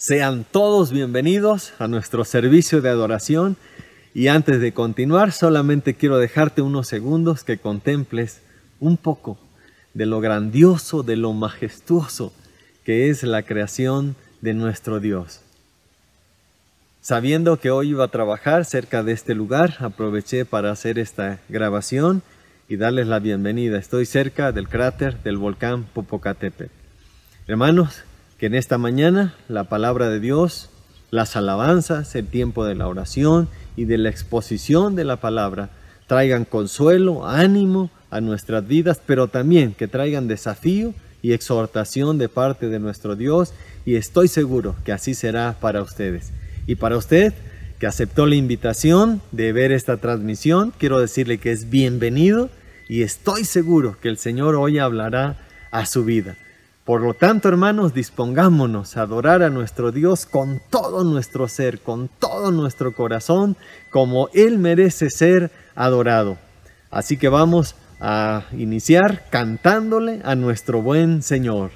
Sean todos bienvenidos a nuestro servicio de adoración y antes de continuar solamente quiero dejarte unos segundos que contemples un poco de lo grandioso, de lo majestuoso que es la creación de nuestro Dios. Sabiendo que hoy iba a trabajar cerca de este lugar, aproveché para hacer esta grabación y darles la bienvenida. Estoy cerca del cráter del volcán Popocatépetl. Hermanos, que en esta mañana la palabra de Dios, las alabanzas, el tiempo de la oración y de la exposición de la palabra traigan consuelo, ánimo a nuestras vidas, pero también que traigan desafío y exhortación de parte de nuestro Dios, y estoy seguro que así será para ustedes. Y para usted que aceptó la invitación de ver esta transmisión, quiero decirle que es bienvenido y estoy seguro que el Señor hoy hablará a su vida. Por lo tanto, hermanos, dispongámonos a adorar a nuestro Dios con todo nuestro ser, con todo nuestro corazón, como Él merece ser adorado. Así que vamos a iniciar cantándole a nuestro buen Señor.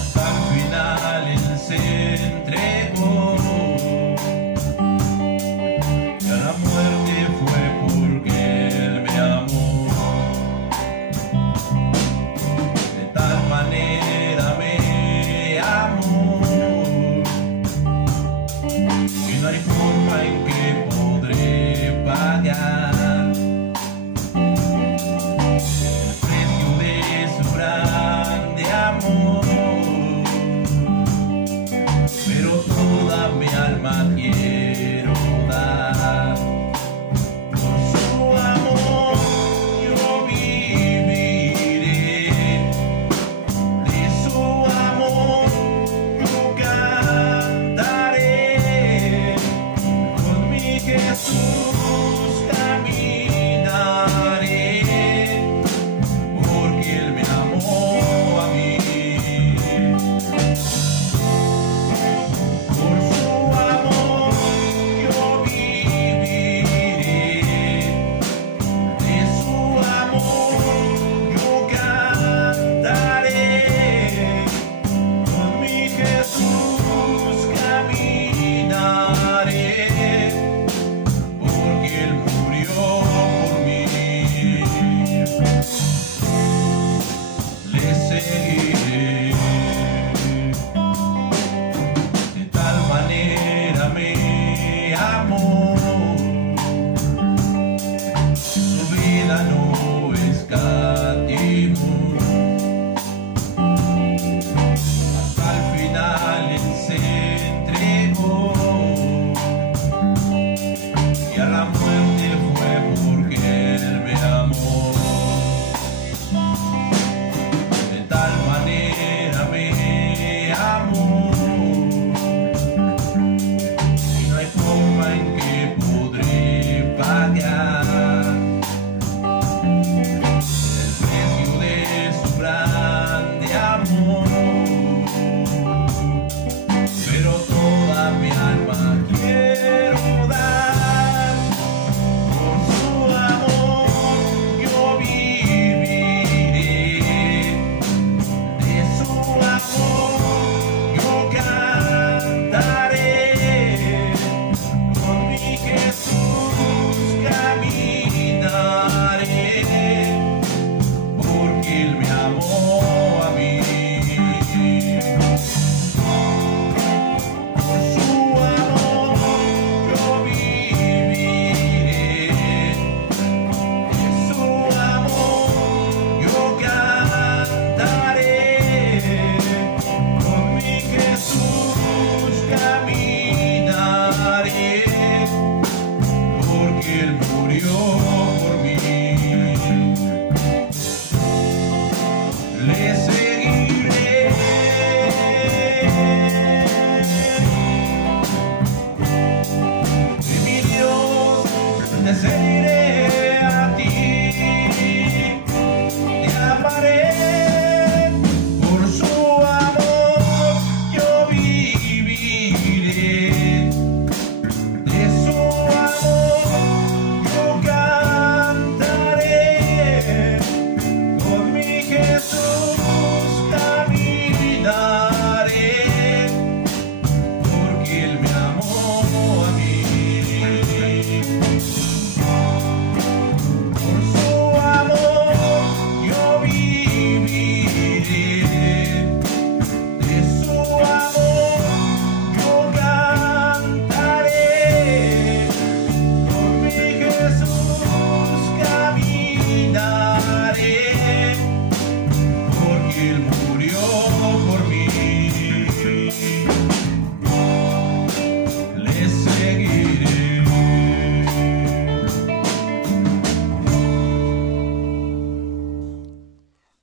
Hasta el final él se entregó.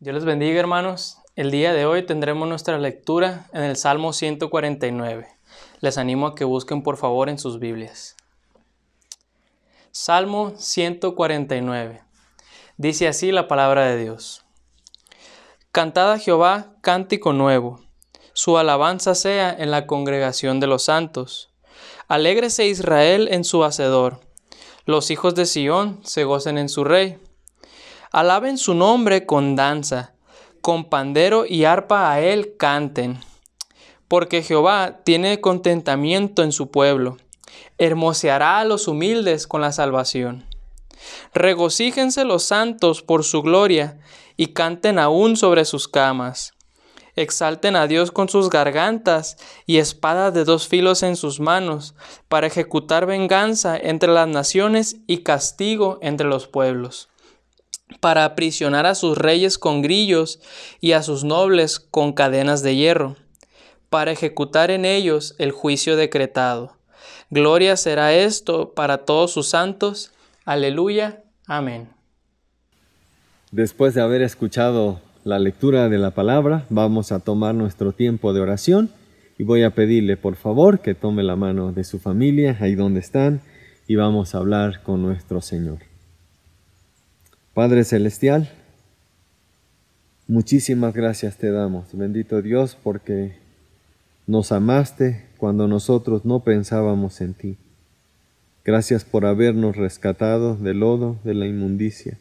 Dios les bendiga, hermanos. El día de hoy tendremos nuestra lectura en el Salmo 149. Les animo a que busquen por favor en sus Biblias. Salmo 149. Dice así la palabra de Dios. Cantad a Jehová cántico nuevo. Su alabanza sea en la congregación de los santos. Alégrese Israel en su Hacedor. Los hijos de Sión se gocen en su Rey. Alaben su nombre con danza, con pandero y arpa a él canten. Porque Jehová tiene contentamiento en su pueblo, hermoseará a los humildes con la salvación. Regocíjense los santos por su gloria, y canten aún sobre sus camas. Exalten a Dios con sus gargantas, y espada de dos filos en sus manos, para ejecutar venganza entre las naciones y castigo entre los pueblos. Para aprisionar a sus reyes con grillos y a sus nobles con cadenas de hierro, para ejecutar en ellos el juicio decretado. Gloria será esto para todos sus santos. Aleluya. Amén. Después de haber escuchado la lectura de la palabra, vamos a tomar nuestro tiempo de oración y voy a pedirle por favor que tome la mano de su familia ahí donde están y vamos a hablar con nuestro Señor. Padre Celestial, muchísimas gracias te damos, bendito Dios, porque nos amaste cuando nosotros no pensábamos en ti. Gracias por habernos rescatado del lodo, de la inmundicia.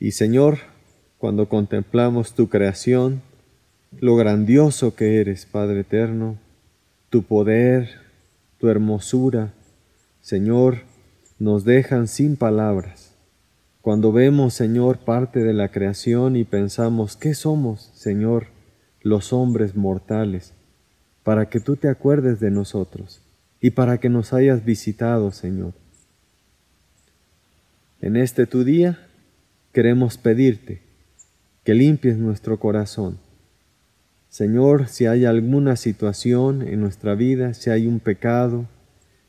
Y Señor, cuando contemplamos tu creación, lo grandioso que eres, Padre eterno, tu poder, tu hermosura, Señor, nos dejan sin palabras. Cuando vemos, Señor, parte de la creación y pensamos, ¿qué somos, Señor, los hombres mortales? Para que tú te acuerdes de nosotros y para que nos hayas visitado, Señor. En este tu día queremos pedirte que limpies nuestro corazón. Señor, si hay alguna situación en nuestra vida, si hay un pecado,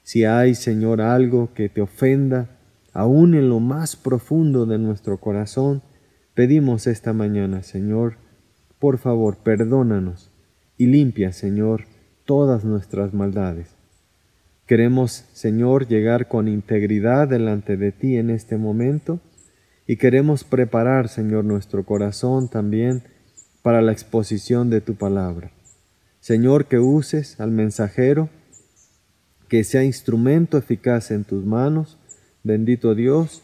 si hay, Señor, algo que te ofenda, aún en lo más profundo de nuestro corazón, pedimos esta mañana, Señor, por favor, perdónanos y limpia, Señor, todas nuestras maldades. Queremos, Señor, llegar con integridad delante de ti en este momento y queremos preparar, Señor, nuestro corazón también para la exposición de tu palabra. Señor, que uses al mensajero, que sea instrumento eficaz en tus manos, bendito Dios,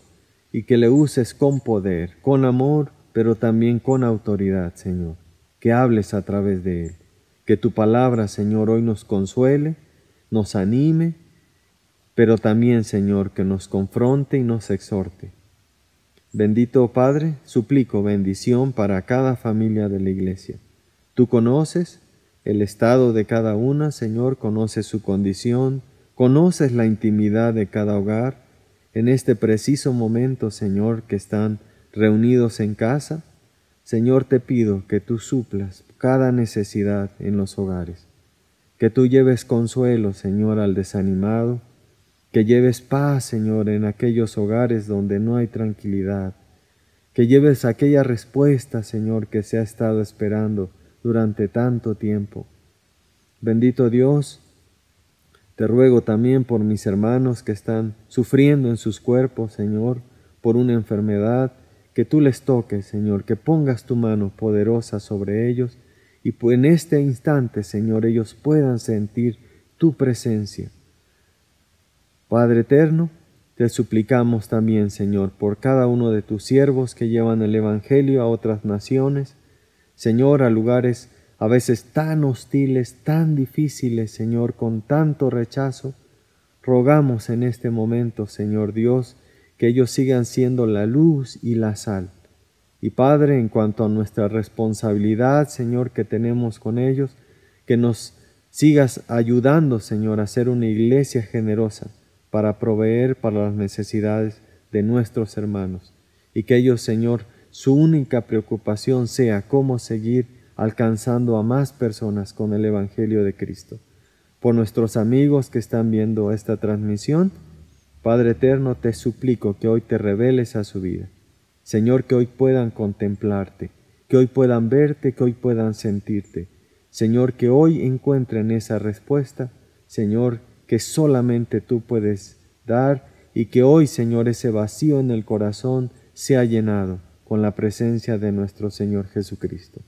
y que le uses con poder, con amor, pero también con autoridad, Señor, que hables a través de él. Que tu palabra, Señor, hoy nos consuele, nos anime, pero también, Señor, que nos confronte y nos exhorte. Bendito Padre, suplico bendición para cada familia de la iglesia. Tú conoces el estado de cada una, Señor, conoces su condición, conoces la intimidad de cada hogar. En este preciso momento, Señor, que están reunidos en casa, Señor, te pido que tú suplas cada necesidad en los hogares, que tú lleves consuelo, Señor, al desanimado, que lleves paz, Señor, en aquellos hogares donde no hay tranquilidad, que lleves aquella respuesta, Señor, que se ha estado esperando durante tanto tiempo. Bendito Dios, te ruego también por mis hermanos que están sufriendo en sus cuerpos, Señor, por una enfermedad, que tú les toques, Señor, que pongas tu mano poderosa sobre ellos y en este instante, Señor, ellos puedan sentir tu presencia. Padre eterno, te suplicamos también, Señor, por cada uno de tus siervos que llevan el Evangelio a otras naciones, Señor, a lugares a veces tan hostiles, tan difíciles, Señor, con tanto rechazo. Rogamos en este momento, Señor Dios, que ellos sigan siendo la luz y la sal. Y Padre, en cuanto a nuestra responsabilidad, Señor, que tenemos con ellos, que nos sigas ayudando, Señor, a ser una iglesia generosa para proveer para las necesidades de nuestros hermanos. Y que ellos, Señor, su única preocupación sea cómo seguir alcanzando a más personas con el Evangelio de Cristo. Por nuestros amigos que están viendo esta transmisión, Padre eterno, te suplico que hoy te reveles a su vida. Señor, que hoy puedan contemplarte que hoy puedan verte, que hoy puedan sentirte. Señor, que hoy encuentren esa respuesta, Señor, que solamente tú puedes dar, y que hoy, Señor, ese vacío en el corazón sea llenado con la presencia de nuestro Señor Jesucristo.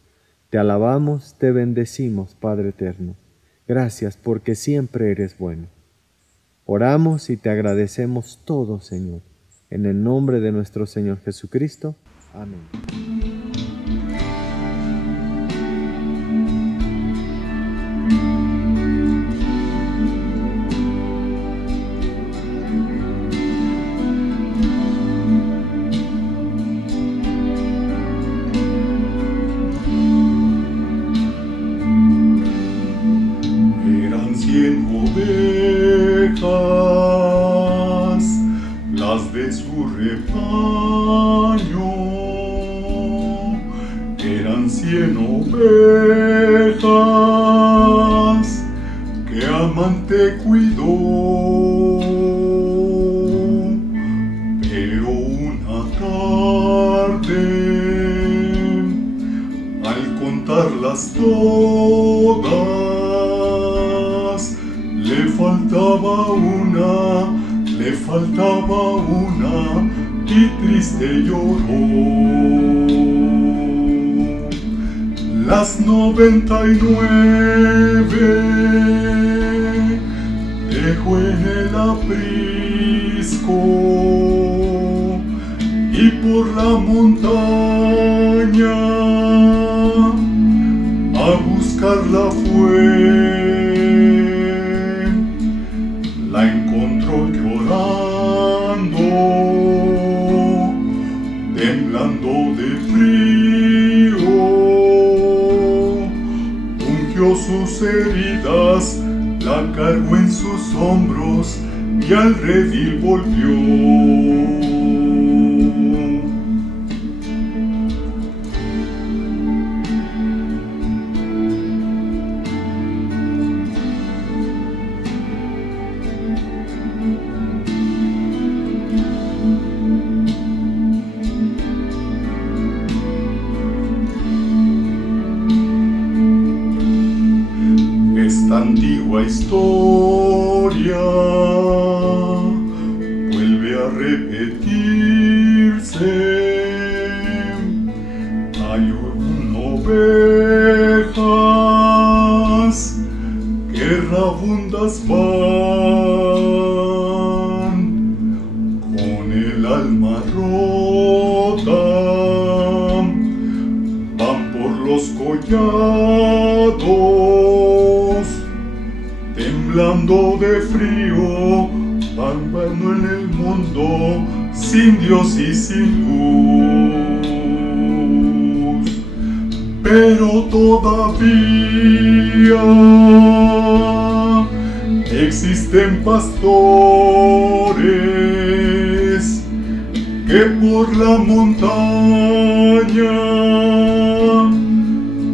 Te alabamos, te bendecimos, Padre eterno. Gracias porque siempre eres bueno. Oramos y te agradecemos todo, Señor. En el nombre de nuestro Señor Jesucristo. Amén. Eran 100 ovejas, las de su rebaño. Eran 100 ovejas que amante cuidó. Pero una tarde, al contarlas todas, le faltaba una y triste lloró. Las 99 dejó en el aprisco y por la montaña a buscarla fue. La encontró llorando, temblando de frío. Ungió sus heridas, la cargó en sus hombros y al redil volvió. Esta antigua historia vuelve a repetirse. Hay ovejas que rabundas van, con el alma rota, van por los collados, temblando de frío, vagando en el mundo, sin Dios y sin luz. Pero todavía existen pastores que por la montaña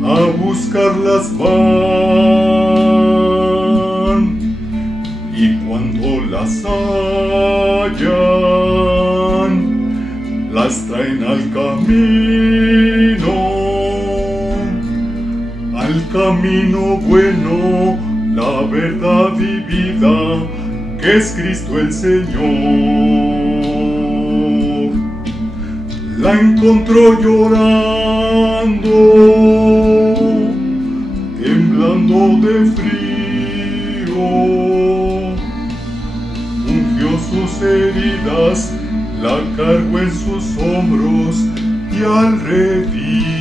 a buscarlas van, y cuando las hallan, las traen al camino bueno, la verdad y vida, que es Cristo el Señor. La encontró llorando, temblando de frío. Ungió sus heridas, la cargó en sus hombros y al redil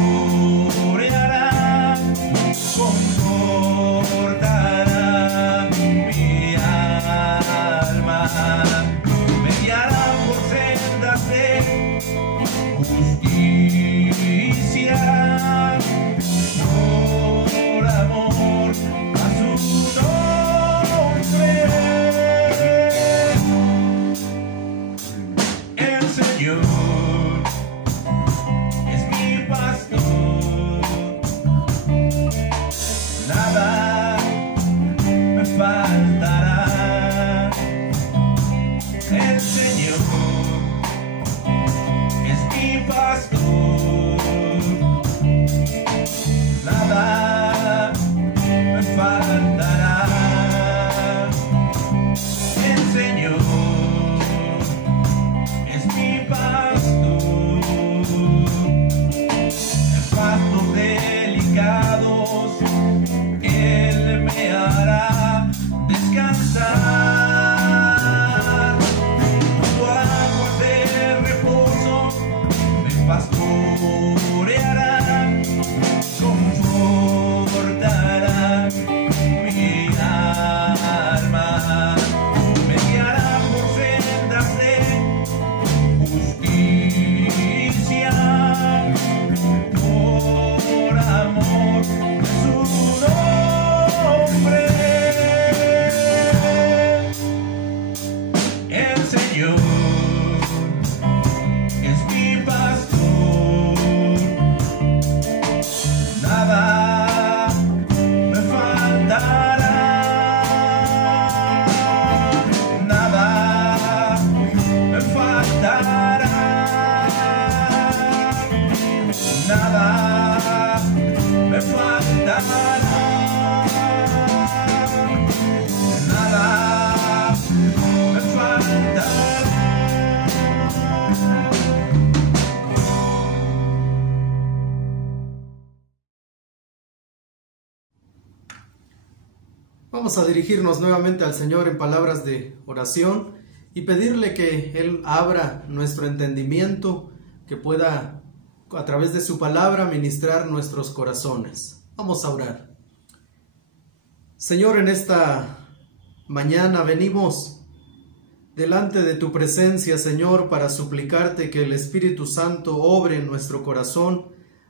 pastoreará, confortará mi alma, me guiará por sendas de justicia, por amor a su nombre. El Señor es mi pastor, nada me faltará. El Señor es mi pastor, nada me faltará. El Señor es mi pastor, en pastos delicados Él me hará descansar, junto a aguas de reposo me pastoreará, confortará mi alma, me guiará por sendas de justicia, por amor de su nombre. El Señor es mi pastor, nada me faltará, nada me faltará, nada me faltará, nada me faltará. Vamos a dirigirnos nuevamente al Señor en palabras de oración y pedirle que Él abra nuestro entendimiento, que pueda a través de su palabra ministrar nuestros corazones. Vamos a orar. Señor, en esta mañana venimos delante de tu presencia, Señor, para suplicarte que el Espíritu Santo obre en nuestro corazón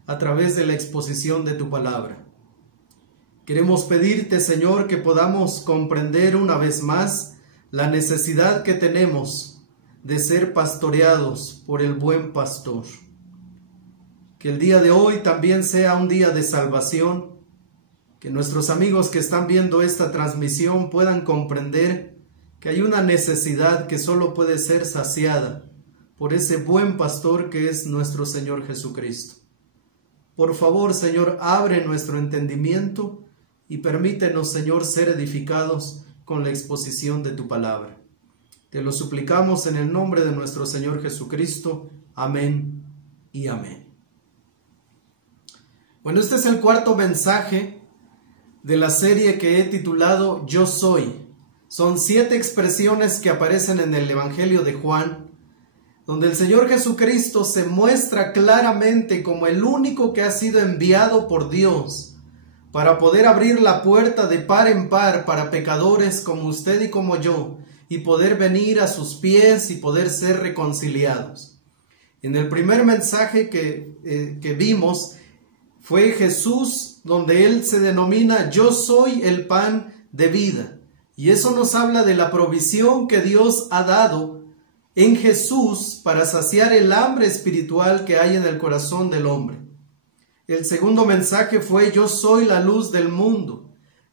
a través de la exposición de tu palabra. Queremos pedirte, Señor, que podamos comprender una vez más la necesidad que tenemos de ser pastoreados por el buen pastor. Que el día de hoy también sea un día de salvación, que nuestros amigos que están viendo esta transmisión puedan comprender que hay una necesidad que solo puede ser saciada por ese buen pastor que es nuestro Señor Jesucristo. Por favor, Señor, abre nuestro entendimiento y permítenos, Señor, ser edificados con la exposición de tu palabra. Te lo suplicamos en el nombre de nuestro Señor Jesucristo. Amén y amén. Bueno, este es el cuarto mensaje de la serie que he titulado Yo Soy. Son 7 expresiones que aparecen en el Evangelio de Juan, donde el Señor Jesucristo se muestra claramente como el único que ha sido enviado por Dios para poder abrir la puerta de par en par para pecadores como usted y como yo, y poder venir a sus pies y poder ser reconciliados. En el primer mensaje que vimos fue Jesús, donde Él se denomina Yo soy el pan de vida. Y eso nos habla de la provisión que Dios ha dado en Jesús para saciar el hambre espiritual que hay en el corazón del hombre. El segundo mensaje fue Yo soy la luz del mundo.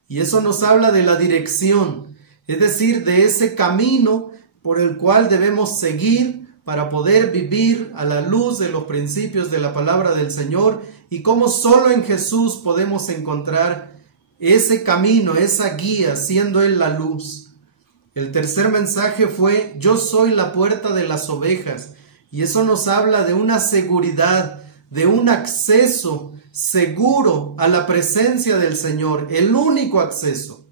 Y eso nos habla de la dirección, es decir, de ese camino por el cual debemos seguir para poder vivir a la luz de los principios de la palabra del Señor, y cómo solo en Jesús podemos encontrar ese camino, esa guía, siendo Él la luz. El tercer mensaje fue Yo soy la puerta de las ovejas, y eso nos habla de una seguridad, de un acceso seguro a la presencia del Señor, el único acceso.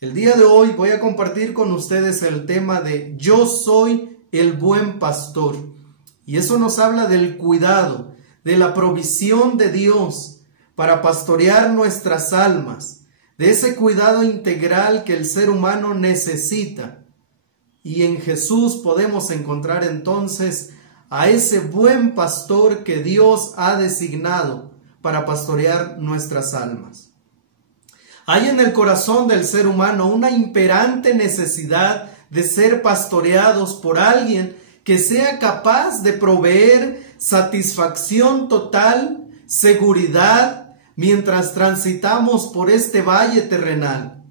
El día de hoy voy a compartir con ustedes el tema de Yo soy el buen pastor, y eso nos habla del cuidado, de la provisión de Dios para pastorear nuestras almas, de ese cuidado integral que el ser humano necesita. Y en Jesús podemos encontrar entonces a ese buen pastor que Dios ha designado para pastorear nuestras almas. Hay en el corazón del ser humano una imperante necesidad de ser pastoreados por alguien que sea capaz de proveer satisfacción total, seguridad, mientras transitamos por este valle terrenal.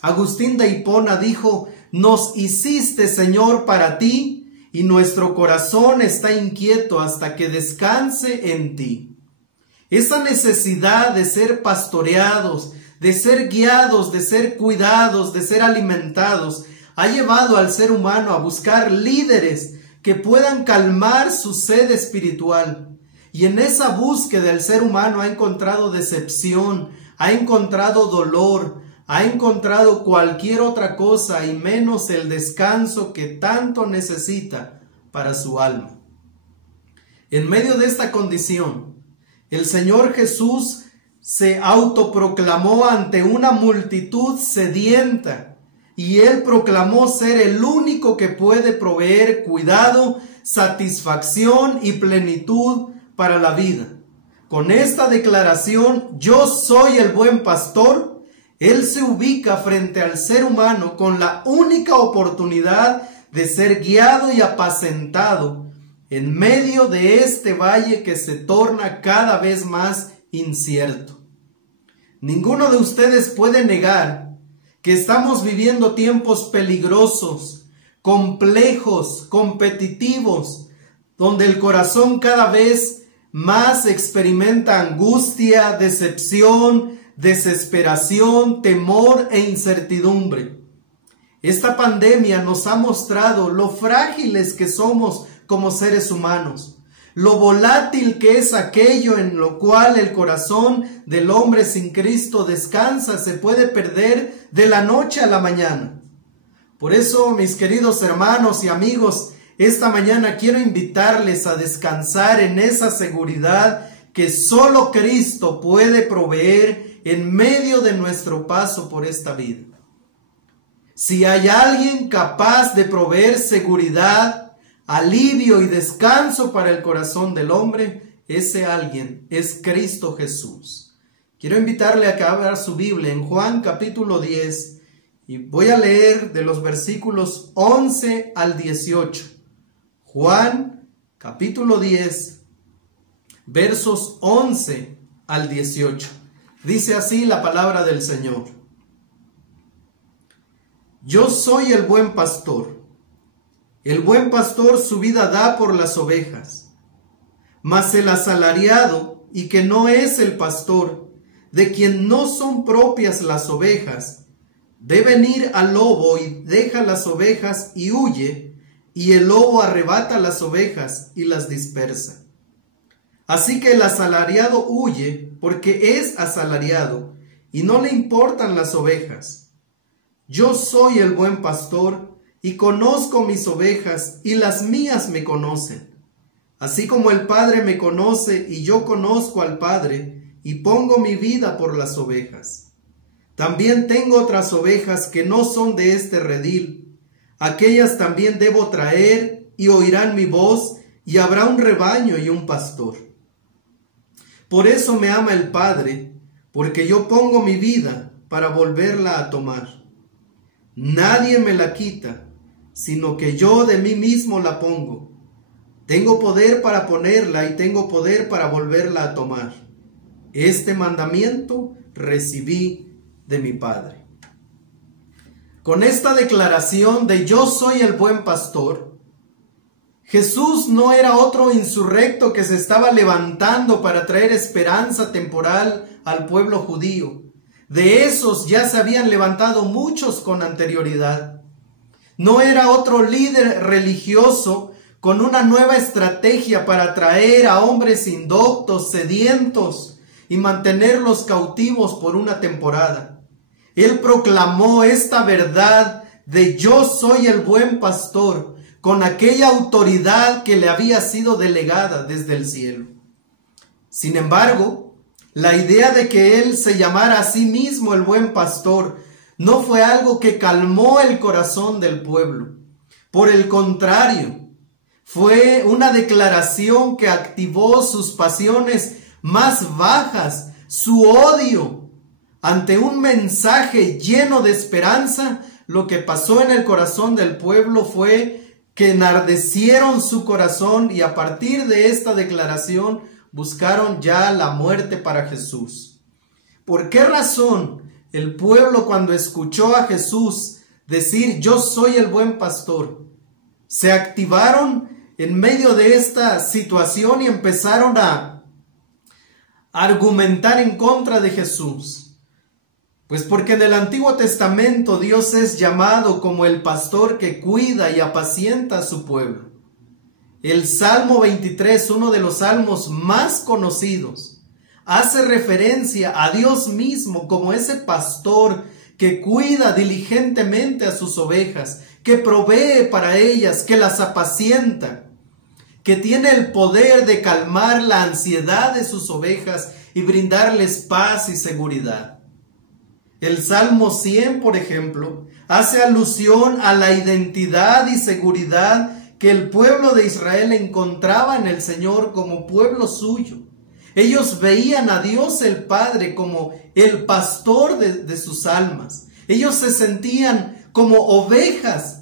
Agustín de Hipona dijo: nos hiciste, Señor, para ti, y nuestro corazón está inquieto hasta que descanse en ti. Esa necesidad de ser pastoreados, de ser guiados, de ser cuidados, de ser alimentados, ha llevado al ser humano a buscar líderes que puedan calmar su sed espiritual. Y en esa búsqueda el ser humano ha encontrado decepción, ha encontrado dolor, ha encontrado cualquier otra cosa y menos el descanso que tanto necesita para su alma. En medio de esta condición, el Señor Jesús se autoproclamó ante una multitud sedienta y Él proclamó ser el único que puede proveer cuidado, satisfacción y plenitud para la vida. Con esta declaración, yo soy el buen pastor, Él se ubica frente al ser humano con la única oportunidad de ser guiado y apacentado en medio de este valle que se torna cada vez más incierto. Ninguno de ustedes puede negar que estamos viviendo tiempos peligrosos, complejos, competitivos, donde el corazón cada vez más experimenta angustia, decepción, desesperación, temor e incertidumbre. Esta pandemia nos ha mostrado lo frágiles que somos como seres humanos, lo volátil que es aquello en lo cual el corazón del hombre sin Cristo descansa, se puede perder de la noche a la mañana. Por eso, mis queridos hermanos y amigos, esta mañana quiero invitarles a descansar en esa seguridad que solo Cristo puede proveer en medio de nuestro paso por esta vida. Si hay alguien capaz de proveer seguridad, alivio y descanso para el corazón del hombre, ese alguien es Cristo Jesús. Quiero invitarle a que abra su Biblia en Juan capítulo 10 y voy a leer de los versículos 11 al 18. Juan capítulo 10, versos 11 al 18. Dice así la palabra del Señor. Yo soy el buen pastor. El buen pastor su vida da por las ovejas. Mas el asalariado, y que no es el pastor, de quien no son propias las ovejas, ve venir al lobo y deja las ovejas y huye, y el lobo arrebata las ovejas y las dispersa. Así que el asalariado huye porque es asalariado y no le importan las ovejas. Yo soy el buen pastor y conozco mis ovejas y las mías me conocen. Así como el Padre me conoce y yo conozco al Padre y pongo mi vida por las ovejas. También tengo otras ovejas que no son de este redil. Aquellas también debo traer y oirán mi voz y habrá un rebaño y un pastor. Por eso me ama el Padre, porque yo pongo mi vida para volverla a tomar. Nadie me la quita, sino que yo de mí mismo la pongo. Tengo poder para ponerla y tengo poder para volverla a tomar. Este mandamiento recibí de mi Padre. Con esta declaración de yo soy el buen pastor, Jesús no era otro insurrecto que se estaba levantando para traer esperanza temporal al pueblo judío. De esos ya se habían levantado muchos con anterioridad. No era otro líder religioso con una nueva estrategia para atraer a hombres indoctos, sedientos y mantenerlos cautivos por una temporada. Él proclamó esta verdad de yo soy el buen pastor con aquella autoridad que le había sido delegada desde el cielo. Sin embargo, la idea de que él se llamara a sí mismo el buen pastor no fue algo que calmó el corazón del pueblo. Por el contrario, fue una declaración que activó sus pasiones más bajas, su odio. Ante un mensaje lleno de esperanza, lo que pasó en el corazón del pueblo fue que enardecieron su corazón y a partir de esta declaración buscaron ya la muerte para Jesús. ¿Por qué razón el pueblo, cuando escuchó a Jesús decir yo soy el buen pastor, se activaron en medio de esta situación y empezaron a argumentar en contra de Jesús? Pues porque en el Antiguo Testamento Dios es llamado como el pastor que cuida y apacienta a su pueblo. El Salmo 23, uno de los salmos más conocidos, hace referencia a Dios mismo como ese pastor que cuida diligentemente a sus ovejas, que provee para ellas, que las apacienta, que tiene el poder de calmar la ansiedad de sus ovejas y brindarles paz y seguridad. El Salmo 100, por ejemplo, hace alusión a la identidad y seguridad que el pueblo de Israel encontraba en el Señor como pueblo suyo. Ellos veían a Dios el Padre como el pastor de sus almas. Ellos se sentían como ovejas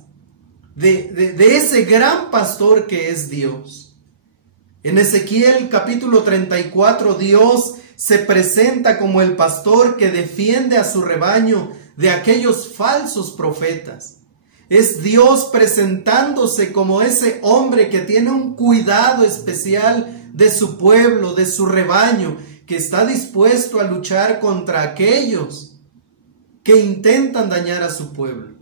de ese gran pastor que es Dios. En Ezequiel capítulo 34, Dios se presenta como el pastor que defiende a su rebaño de aquellos falsos profetas. Es Dios presentándose como ese hombre que tiene un cuidado especial de su pueblo, de su rebaño, que está dispuesto a luchar contra aquellos que intentan dañar a su pueblo.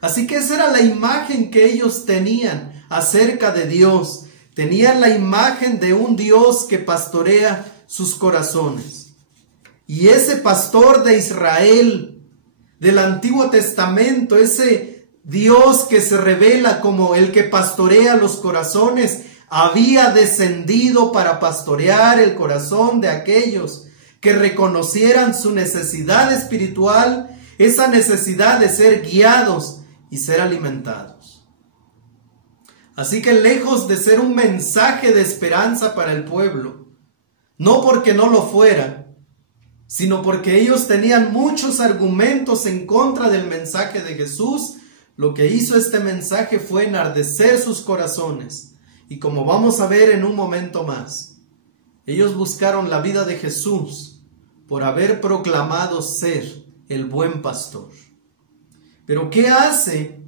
Así que esa era la imagen que ellos tenían acerca de Dios. Tenían la imagen de un Dios que pastorea sus corazones. Y ese pastor de Israel, del Antiguo Testamento, ese Dios que se revela como el que pastorea los corazones, había descendido para pastorear el corazón de aquellos que reconocieran su necesidad espiritual, esa necesidad de ser guiados y ser alimentados. Así que lejos de ser un mensaje de esperanza para el pueblo, no porque no lo fuera, sino porque ellos tenían muchos argumentos en contra del mensaje de Jesús, lo que hizo este mensaje fue enardecer sus corazones. Y como vamos a ver en un momento más, ellos buscaron la vida de Jesús por haber proclamado ser el buen pastor. Pero ¿qué hace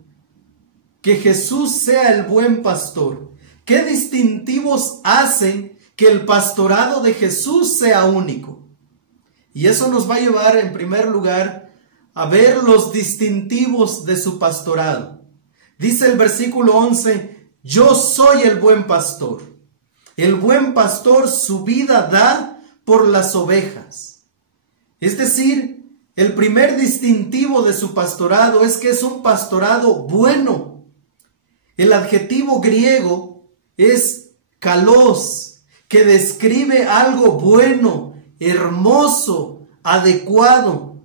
que Jesús sea el buen pastor? ¿Qué distintivos hacen que el pastorado de Jesús sea único? Y eso nos va a llevar en primer lugar a ver los distintivos de su pastorado. Dice el versículo 11, yo soy el buen pastor. El buen pastor su vida da por las ovejas. Es decir, el primer distintivo de su pastorado es que es un pastorado bueno. El adjetivo griego es kalos, que describe algo bueno, hermoso, adecuado.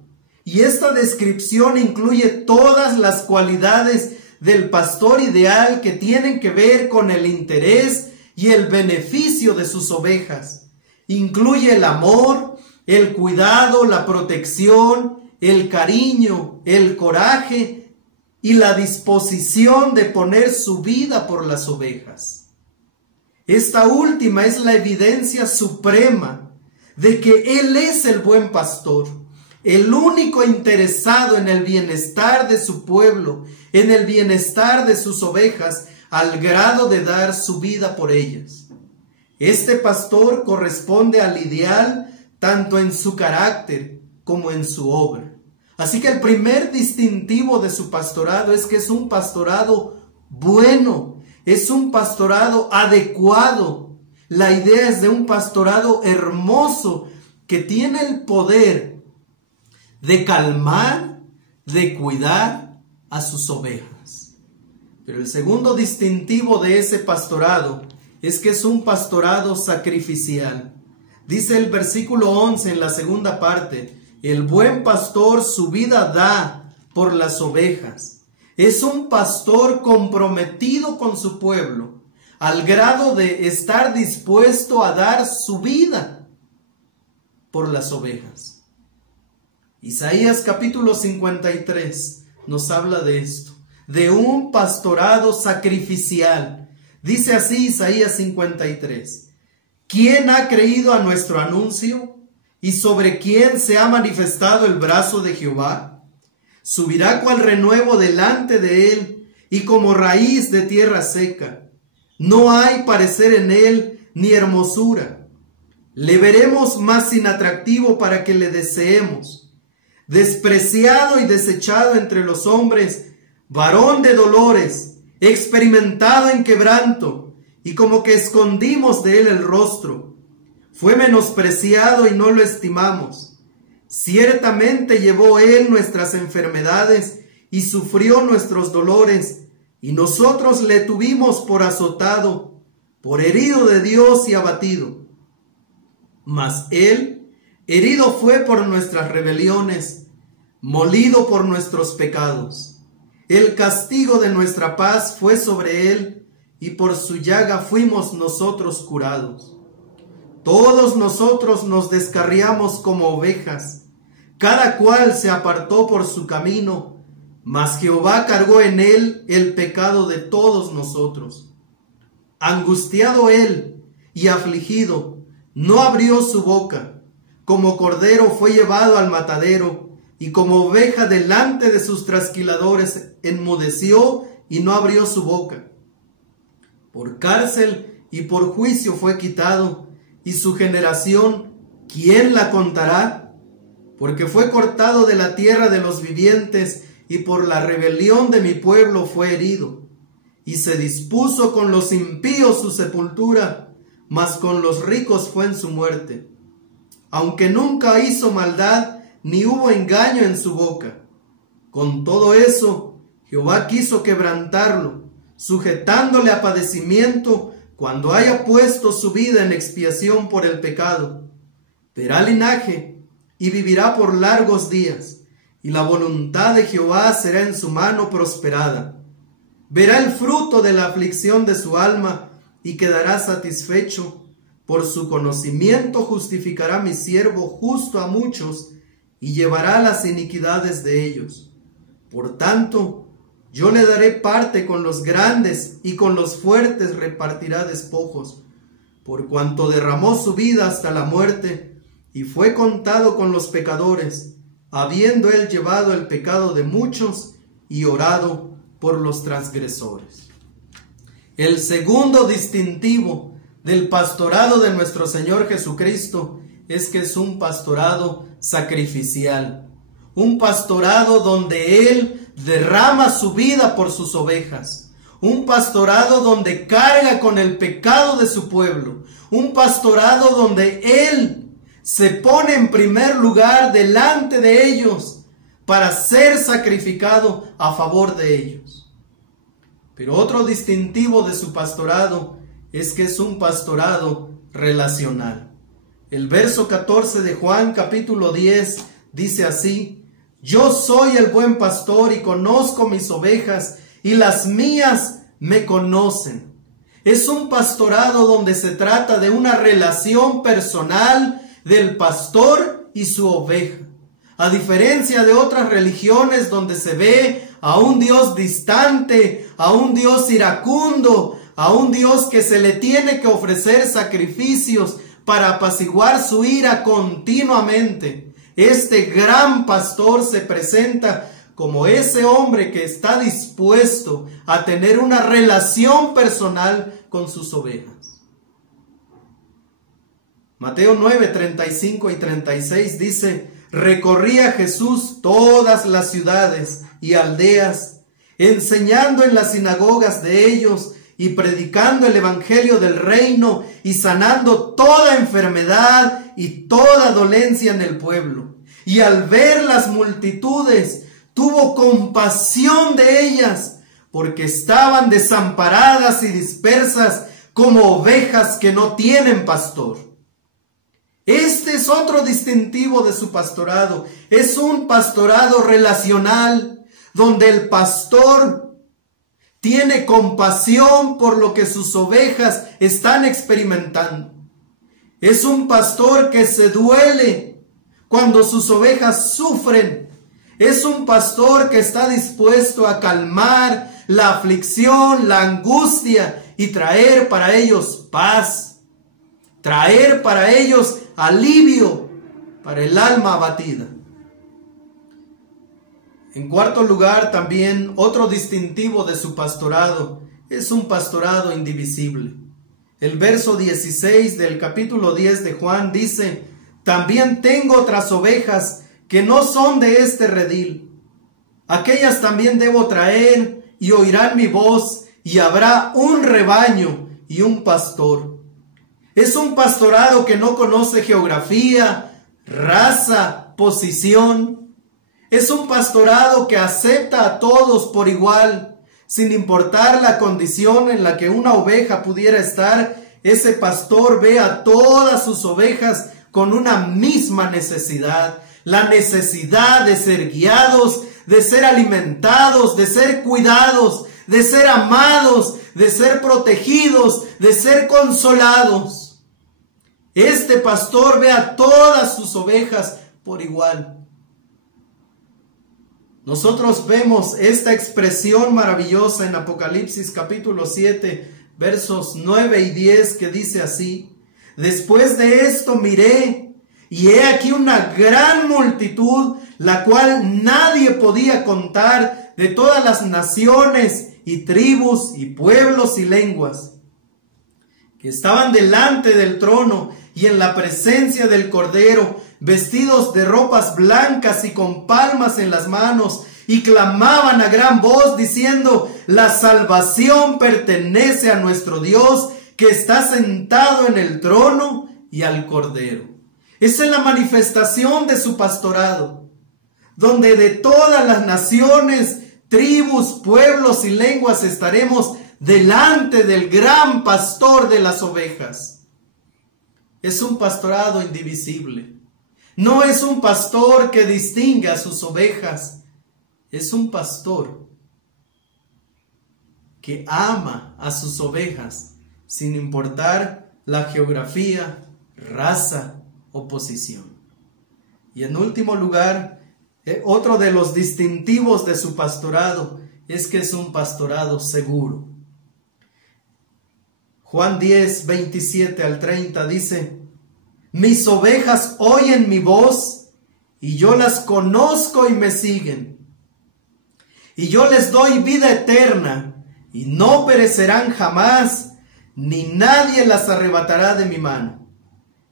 Y esta descripción incluye todas las cualidades del pastor ideal que tienen que ver con el interés y el beneficio de sus ovejas. Incluye el amor, el cuidado, la protección, el cariño, el coraje y la disposición de poner su vida por las ovejas. Esta última es la evidencia suprema de que Él es el buen pastor, el único interesado en el bienestar de su pueblo, en el bienestar de sus ovejas, al grado de dar su vida por ellas. Este pastor corresponde al ideal tanto en su carácter como en su obra. Así que el primer distintivo de su pastorado es que es un pastorado bueno, es un pastorado adecuado. La idea es de un pastorado hermoso que tiene el poder de calmar, de cuidar a sus ovejas. Pero el segundo distintivo de ese pastorado es que es un pastorado sacrificial. Dice el versículo 11 en la segunda parte: el buen pastor su vida da por las ovejas. Es un pastor comprometido con su pueblo, al grado de estar dispuesto a dar su vida por las ovejas. Isaías capítulo 53 nos habla de esto, de un pastorado sacrificial. Dice así Isaías 53: ¿quién ha creído a nuestro anuncio? ¿Y sobre quién se ha manifestado el brazo de Jehová? Subirá cual renuevo delante de él, y como raíz de tierra seca. No hay parecer en él, ni hermosura. Le veremos más sin atractivo para que le deseemos. Despreciado y desechado entre los hombres, varón de dolores, experimentado en quebranto, y como que escondimos de él el rostro. Fue menospreciado y no lo estimamos. Ciertamente llevó él nuestras enfermedades y sufrió nuestros dolores, y nosotros le tuvimos por azotado, por herido de Dios y abatido. Mas él herido fue por nuestras rebeliones, molido por nuestros pecados. El castigo de nuestra paz fue sobre él, y por su llaga fuimos nosotros curados. Todos nosotros nos descarriamos como ovejas, cada cual se apartó por su camino, mas Jehová cargó en él el pecado de todos nosotros. Angustiado él y afligido, no abrió su boca. Como cordero fue llevado al matadero, y como oveja delante de sus trasquiladores enmudeció y no abrió su boca. Por cárcel y por juicio fue quitado, y su generación, ¿quién la contará? Porque fue cortado de la tierra de los vivientes, y por la rebelión de mi pueblo fue herido. Y se dispuso con los impíos su sepultura, mas con los ricos fue en su muerte. Aunque nunca hizo maldad, ni hubo engaño en su boca. Con todo eso, Jehová quiso quebrantarlo, sujetándole a padecimiento, cuando haya puesto su vida en expiación por el pecado. Verá linaje y vivirá por largos días, y la voluntad de Jehová será en su mano prosperada. Verá el fruto de la aflicción de su alma, y quedará satisfecho. Por su conocimiento justificará mi siervo justo a muchos, y llevará las iniquidades de ellos. Por tanto, yo le daré parte con los grandes, y con los fuertes repartirá despojos, por cuanto derramó su vida hasta la muerte, y fue contado con los pecadores, habiendo él llevado el pecado de muchos, y orado por los transgresores. El segundo distintivo del pastorado de nuestro Señor Jesucristo es que es un pastorado sacrificial, un pastorado donde Él derrama su vida por sus ovejas, un pastorado donde carga con el pecado de su pueblo, un pastorado donde Él se pone en primer lugar delante de ellos para ser sacrificado a favor de ellos. Pero otro distintivo de su pastorado es que es un pastorado relacional. El verso 14 de Juan capítulo 10 dice así: yo soy el buen pastor y conozco mis ovejas, y las mías me conocen. Es un pastorado donde se trata de una relación personal del pastor y su oveja. A diferencia de otras religiones donde se ve a un Dios distante, a un Dios iracundo, a un Dios que se le tiene que ofrecer sacrificios para apaciguar su ira continuamente, este gran pastor se presenta como ese hombre que está dispuesto a tener una relación personal con sus ovejas. Mateo 9, 35 y 36 dice: recorría Jesús todas las ciudades y aldeas, enseñando en las sinagogas de ellos y predicando el evangelio del reino y sanando toda enfermedad y toda dolencia en el pueblo. Y al ver las multitudes, tuvo compasión de ellas, porque estaban desamparadas y dispersas como ovejas que no tienen pastor. Este es otro distintivo de su pastorado. Es un pastorado relacional, donde el pastor tiene compasión por lo que sus ovejas están experimentando. Es un pastor que se duele cuando sus ovejas sufren. Es un pastor que está dispuesto a calmar la aflicción, la angustia y traer para ellos paz. Traer para ellos alivio para el alma abatida. En cuarto lugar, también otro distintivo de su pastorado es un pastorado indivisible. El verso 16 del capítulo 10 de Juan dice: también tengo otras ovejas que no son de este redil. Aquellas también debo traer y oirán mi voz, y habrá un rebaño y un pastor. Es un pastorado que no conoce geografía, raza, posición. Es un pastorado que acepta a todos por igual, sin importar la condición en la que una oveja pudiera estar. Ese pastor ve a todas sus ovejas con una misma necesidad, la necesidad de ser guiados, de ser alimentados, de ser cuidados, de ser amados, de ser protegidos, de ser consolados. Este pastor ve a todas sus ovejas por igual. Nosotros vemos esta expresión maravillosa en Apocalipsis capítulo 7, versos 9 y 10, que dice así: después de esto miré, y he aquí una gran multitud, la cual nadie podía contar, de todas las naciones y tribus y pueblos y lenguas, que estaban delante del trono y en la presencia del Cordero, vestidos de ropas blancas y con palmas en las manos, y clamaban a gran voz diciendo: la salvación pertenece a nuestro Dios, que está sentado en el trono, y al Cordero. Esa es la manifestación de su pastorado, donde de todas las naciones, tribus, pueblos y lenguas estaremos delante del gran pastor de las ovejas. Es un pastorado indivisible. No es un pastor que distingue a sus ovejas. Es un pastor que ama a sus ovejas sin importar la geografía, raza o posición. Y en último lugar, otro de los distintivos de su pastorado es que es un pastorado seguro. Juan 10, 27 al 30 dice: mis ovejas oyen mi voz, y yo las conozco y me siguen. Y yo les doy vida eterna, y no perecerán jamás, ni nadie las arrebatará de mi mano.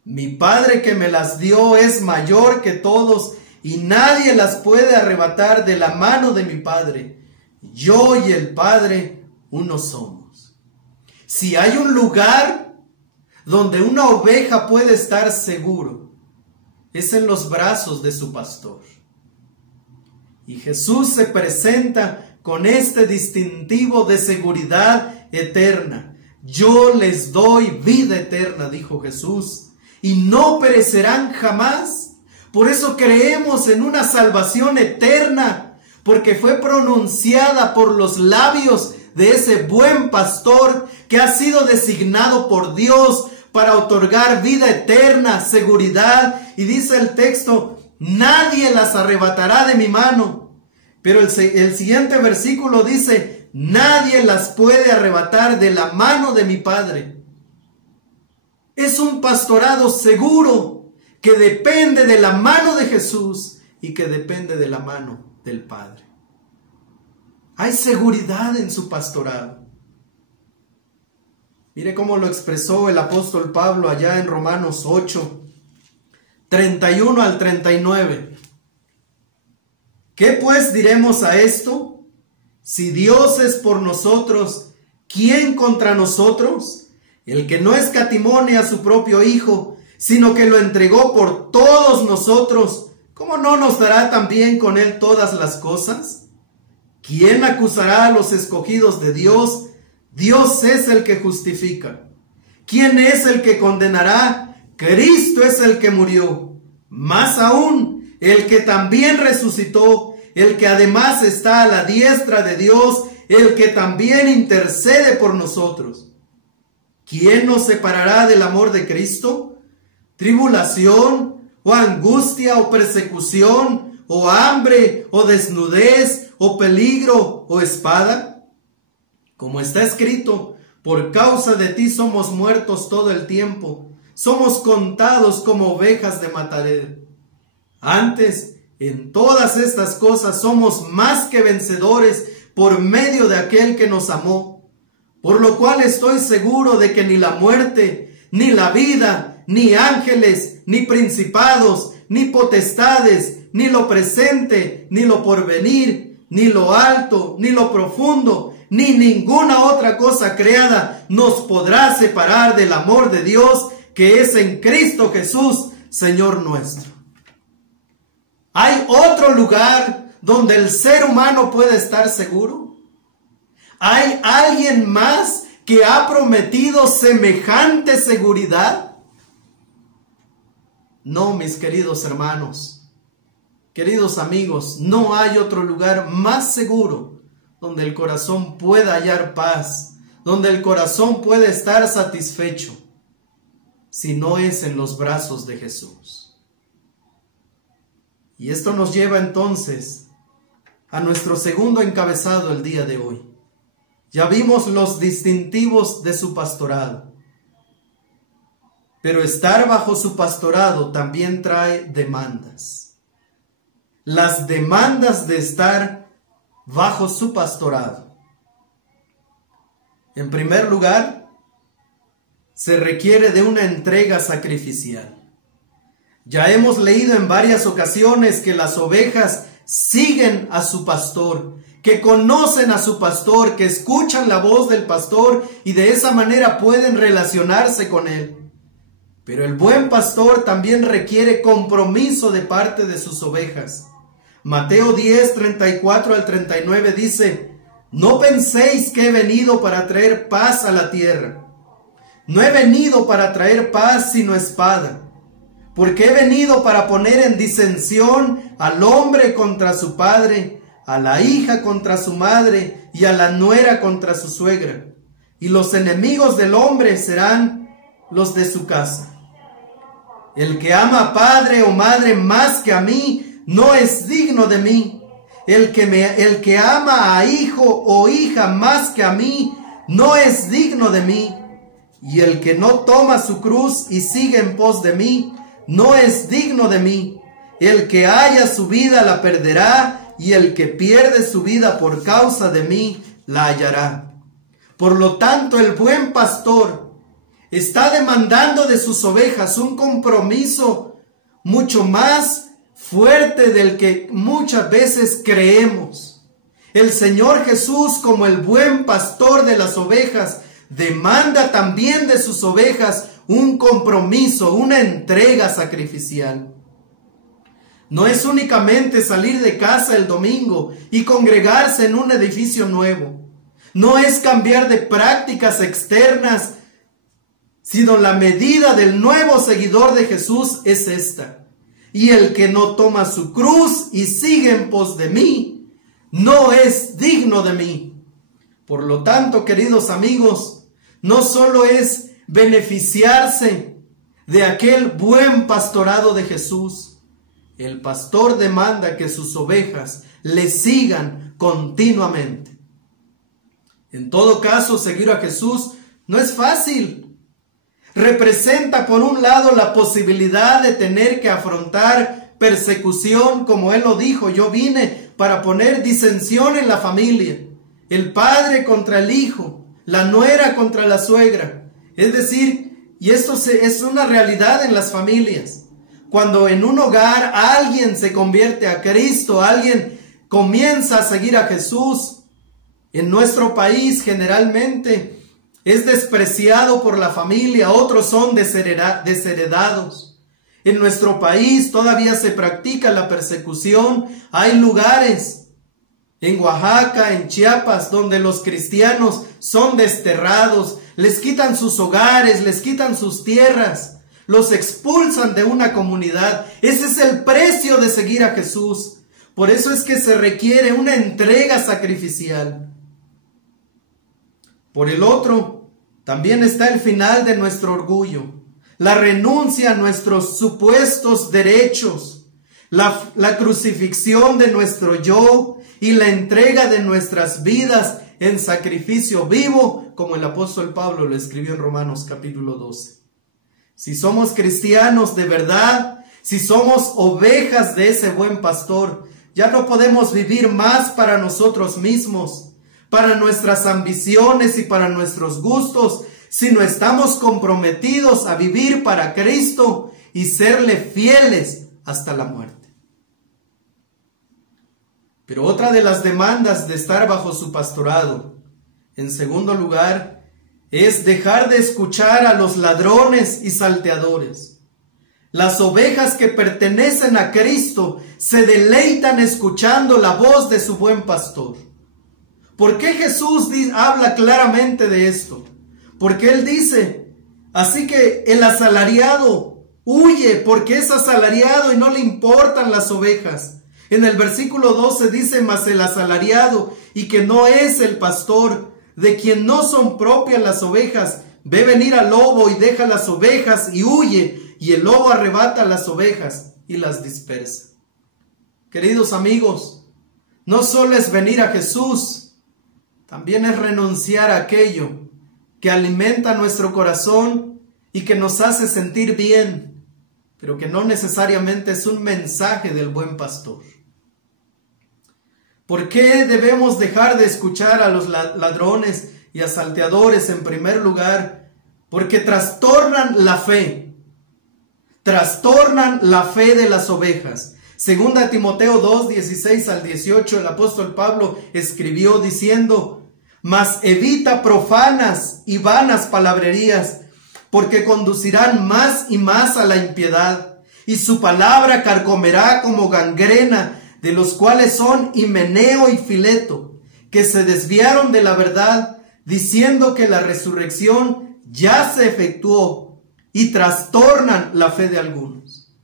Mi Padre que me las dio es mayor que todos, y nadie las puede arrebatar de la mano de mi Padre. Yo y el Padre uno somos. Si hay un lugar donde una oveja puede estar seguro, es en los brazos de su pastor. Y Jesús se presenta con este distintivo de seguridad eterna. Yo les doy vida eterna, dijo Jesús, y no perecerán jamás. Por eso creemos en una salvación eterna, porque fue pronunciada por los labios de ese buen pastor que ha sido designado por Dios para otorgar vida eterna, seguridad. Y dice el texto: nadie las arrebatará de mi mano. Pero el siguiente versículo dice: nadie las puede arrebatar de la mano de mi Padre. Es un pastorado seguro que depende de la mano de Jesús y que depende de la mano del Padre. Hay seguridad en su pastorado. Mire cómo lo expresó el apóstol Pablo allá en Romanos 8, 31 al 39. ¿Qué pues diremos a esto? Si Dios es por nosotros, ¿quién contra nosotros? El que no escatimone a su propio Hijo, sino que lo entregó por todos nosotros, ¿cómo no nos dará también con él todas las cosas? ¿Quién acusará a los escogidos de Dios? Dios es el que justifica. ¿Quién es el que condenará? Cristo es el que murió, más aún el que también resucitó, el que además está a la diestra de Dios, el que también intercede por nosotros. ¿Quién nos separará del amor de Cristo? ¿Tribulación, o angustia, o persecución, o hambre, o desnudez, o peligro, o espada? Como está escrito, por causa de ti somos muertos todo el tiempo, somos contados como ovejas de matadero. Antes, en todas estas cosas somos más que vencedores por medio de aquel que nos amó. Por lo cual estoy seguro de que ni la muerte, ni la vida, ni ángeles, ni principados, ni potestades, ni lo presente, ni lo porvenir, ni lo alto, ni lo profundo, ni ninguna otra cosa creada nos podrá separar del amor de Dios que es en Cristo Jesús, Señor nuestro. ¿Hay otro lugar donde el ser humano puede estar seguro? ¿Hay alguien más que ha prometido semejante seguridad? No, mis queridos hermanos, queridos amigos, no hay otro lugar más seguro donde el corazón pueda hallar paz, donde el corazón puede estar satisfecho, si no es en los brazos de Jesús. Y esto nos lleva entonces a nuestro segundo encabezado el día de hoy. Ya vimos los distintivos de su pastorado, pero estar bajo su pastorado también trae demandas. Las demandas de estar bajo su pastorado. En primer lugar, se requiere de una entrega sacrificial. Ya hemos leído en varias ocasiones que las ovejas siguen a su pastor, que conocen a su pastor, que escuchan la voz del pastor y de esa manera pueden relacionarse con él. Pero el buen pastor también requiere compromiso de parte de sus ovejas. Mateo 10, 34 al 39 dice: no penséis que he venido para traer paz a la tierra. No he venido para traer paz sino espada, porque he venido para poner en disensión al hombre contra su padre, a la hija contra su madre y a la nuera contra su suegra. Y los enemigos del hombre serán los de su casa. El que ama a padre o madre más que a mí, no es digno de mí. El que ama a hijo o hija más que a mí, no es digno de mí. Y el que no toma su cruz y sigue en pos de mí, no es digno de mí. El que haya su vida la perderá, y el que pierde su vida por causa de mí la hallará. Por lo tanto, el buen pastor está demandando de sus ovejas un compromiso mucho más fuerte del que muchas veces creemos. El Señor Jesús, como el buen pastor de las ovejas, demanda también de sus ovejas un compromiso, una entrega sacrificial. No es únicamente salir de casa el domingo y congregarse en un edificio nuevo. No es cambiar de prácticas externas, sino la medida del nuevo seguidor de Jesús es esta: y el que no toma su cruz y sigue en pos de mí, no es digno de mí. Por lo tanto, queridos amigos, no solo es beneficiarse de aquel buen pastorado de Jesús. El pastor demanda que sus ovejas le sigan continuamente. En todo caso, seguir a Jesús no es fácil. Representa por un lado la posibilidad de tener que afrontar persecución, como él lo dijo: yo vine para poner disensión en la familia, el padre contra el hijo, la nuera contra la suegra. Es decir, y esto es una realidad en las familias. Cuando en un hogar alguien se convierte a Cristo, alguien comienza a seguir a Jesús, en nuestro país generalmente es despreciado por la familia, otros son desheredados. En nuestro país todavía se practica la persecución. Hay lugares en Oaxaca, en Chiapas, donde los cristianos son desterrados, les quitan sus hogares, les quitan sus tierras, los expulsan de una comunidad. Ese es el precio de seguir a Jesús. Por eso es que se requiere una entrega sacrificial. Por el otro, también está el final de nuestro orgullo, la renuncia a nuestros supuestos derechos, la crucifixión de nuestro yo y la entrega de nuestras vidas en sacrificio vivo, como el apóstol Pablo lo escribió en Romanos capítulo 12. Si somos cristianos de verdad, si somos ovejas de ese buen pastor, ya no podemos vivir más para nosotros mismos, para nuestras ambiciones y para nuestros gustos, sino estamos comprometidos a vivir para Cristo y serle fieles hasta la muerte. Pero otra de las demandas de estar bajo su pastorado, en segundo lugar, es dejar de escuchar a los ladrones y salteadores. Las ovejas que pertenecen a Cristo se deleitan escuchando la voz de su buen pastor. ¿Por qué Jesús habla claramente de esto? Porque Él dice, así que el asalariado huye porque es asalariado y no le importan las ovejas. En el versículo 12 dice, mas el asalariado y que no es el pastor, de quien no son propias las ovejas, ve venir al lobo y deja las ovejas y huye. Y el lobo arrebata las ovejas y las dispersa. Queridos amigos, no solo es venir a Jesús, también es renunciar a aquello que alimenta nuestro corazón y que nos hace sentir bien, pero que no necesariamente es un mensaje del buen pastor. ¿Por qué debemos dejar de escuchar a los ladrones y asalteadores en primer lugar? Porque trastornan la fe. Trastornan la fe de las ovejas. Segunda Timoteo 2, 16 al 18, el apóstol Pablo escribió diciendo, mas evita profanas y vanas palabrerías, porque conducirán más y más a la impiedad, y su palabra carcomerá como gangrena, de los cuales son Himeneo y Fileto, que se desviaron de la verdad, diciendo que la resurrección ya se efectuó, y trastornan la fe de algunos.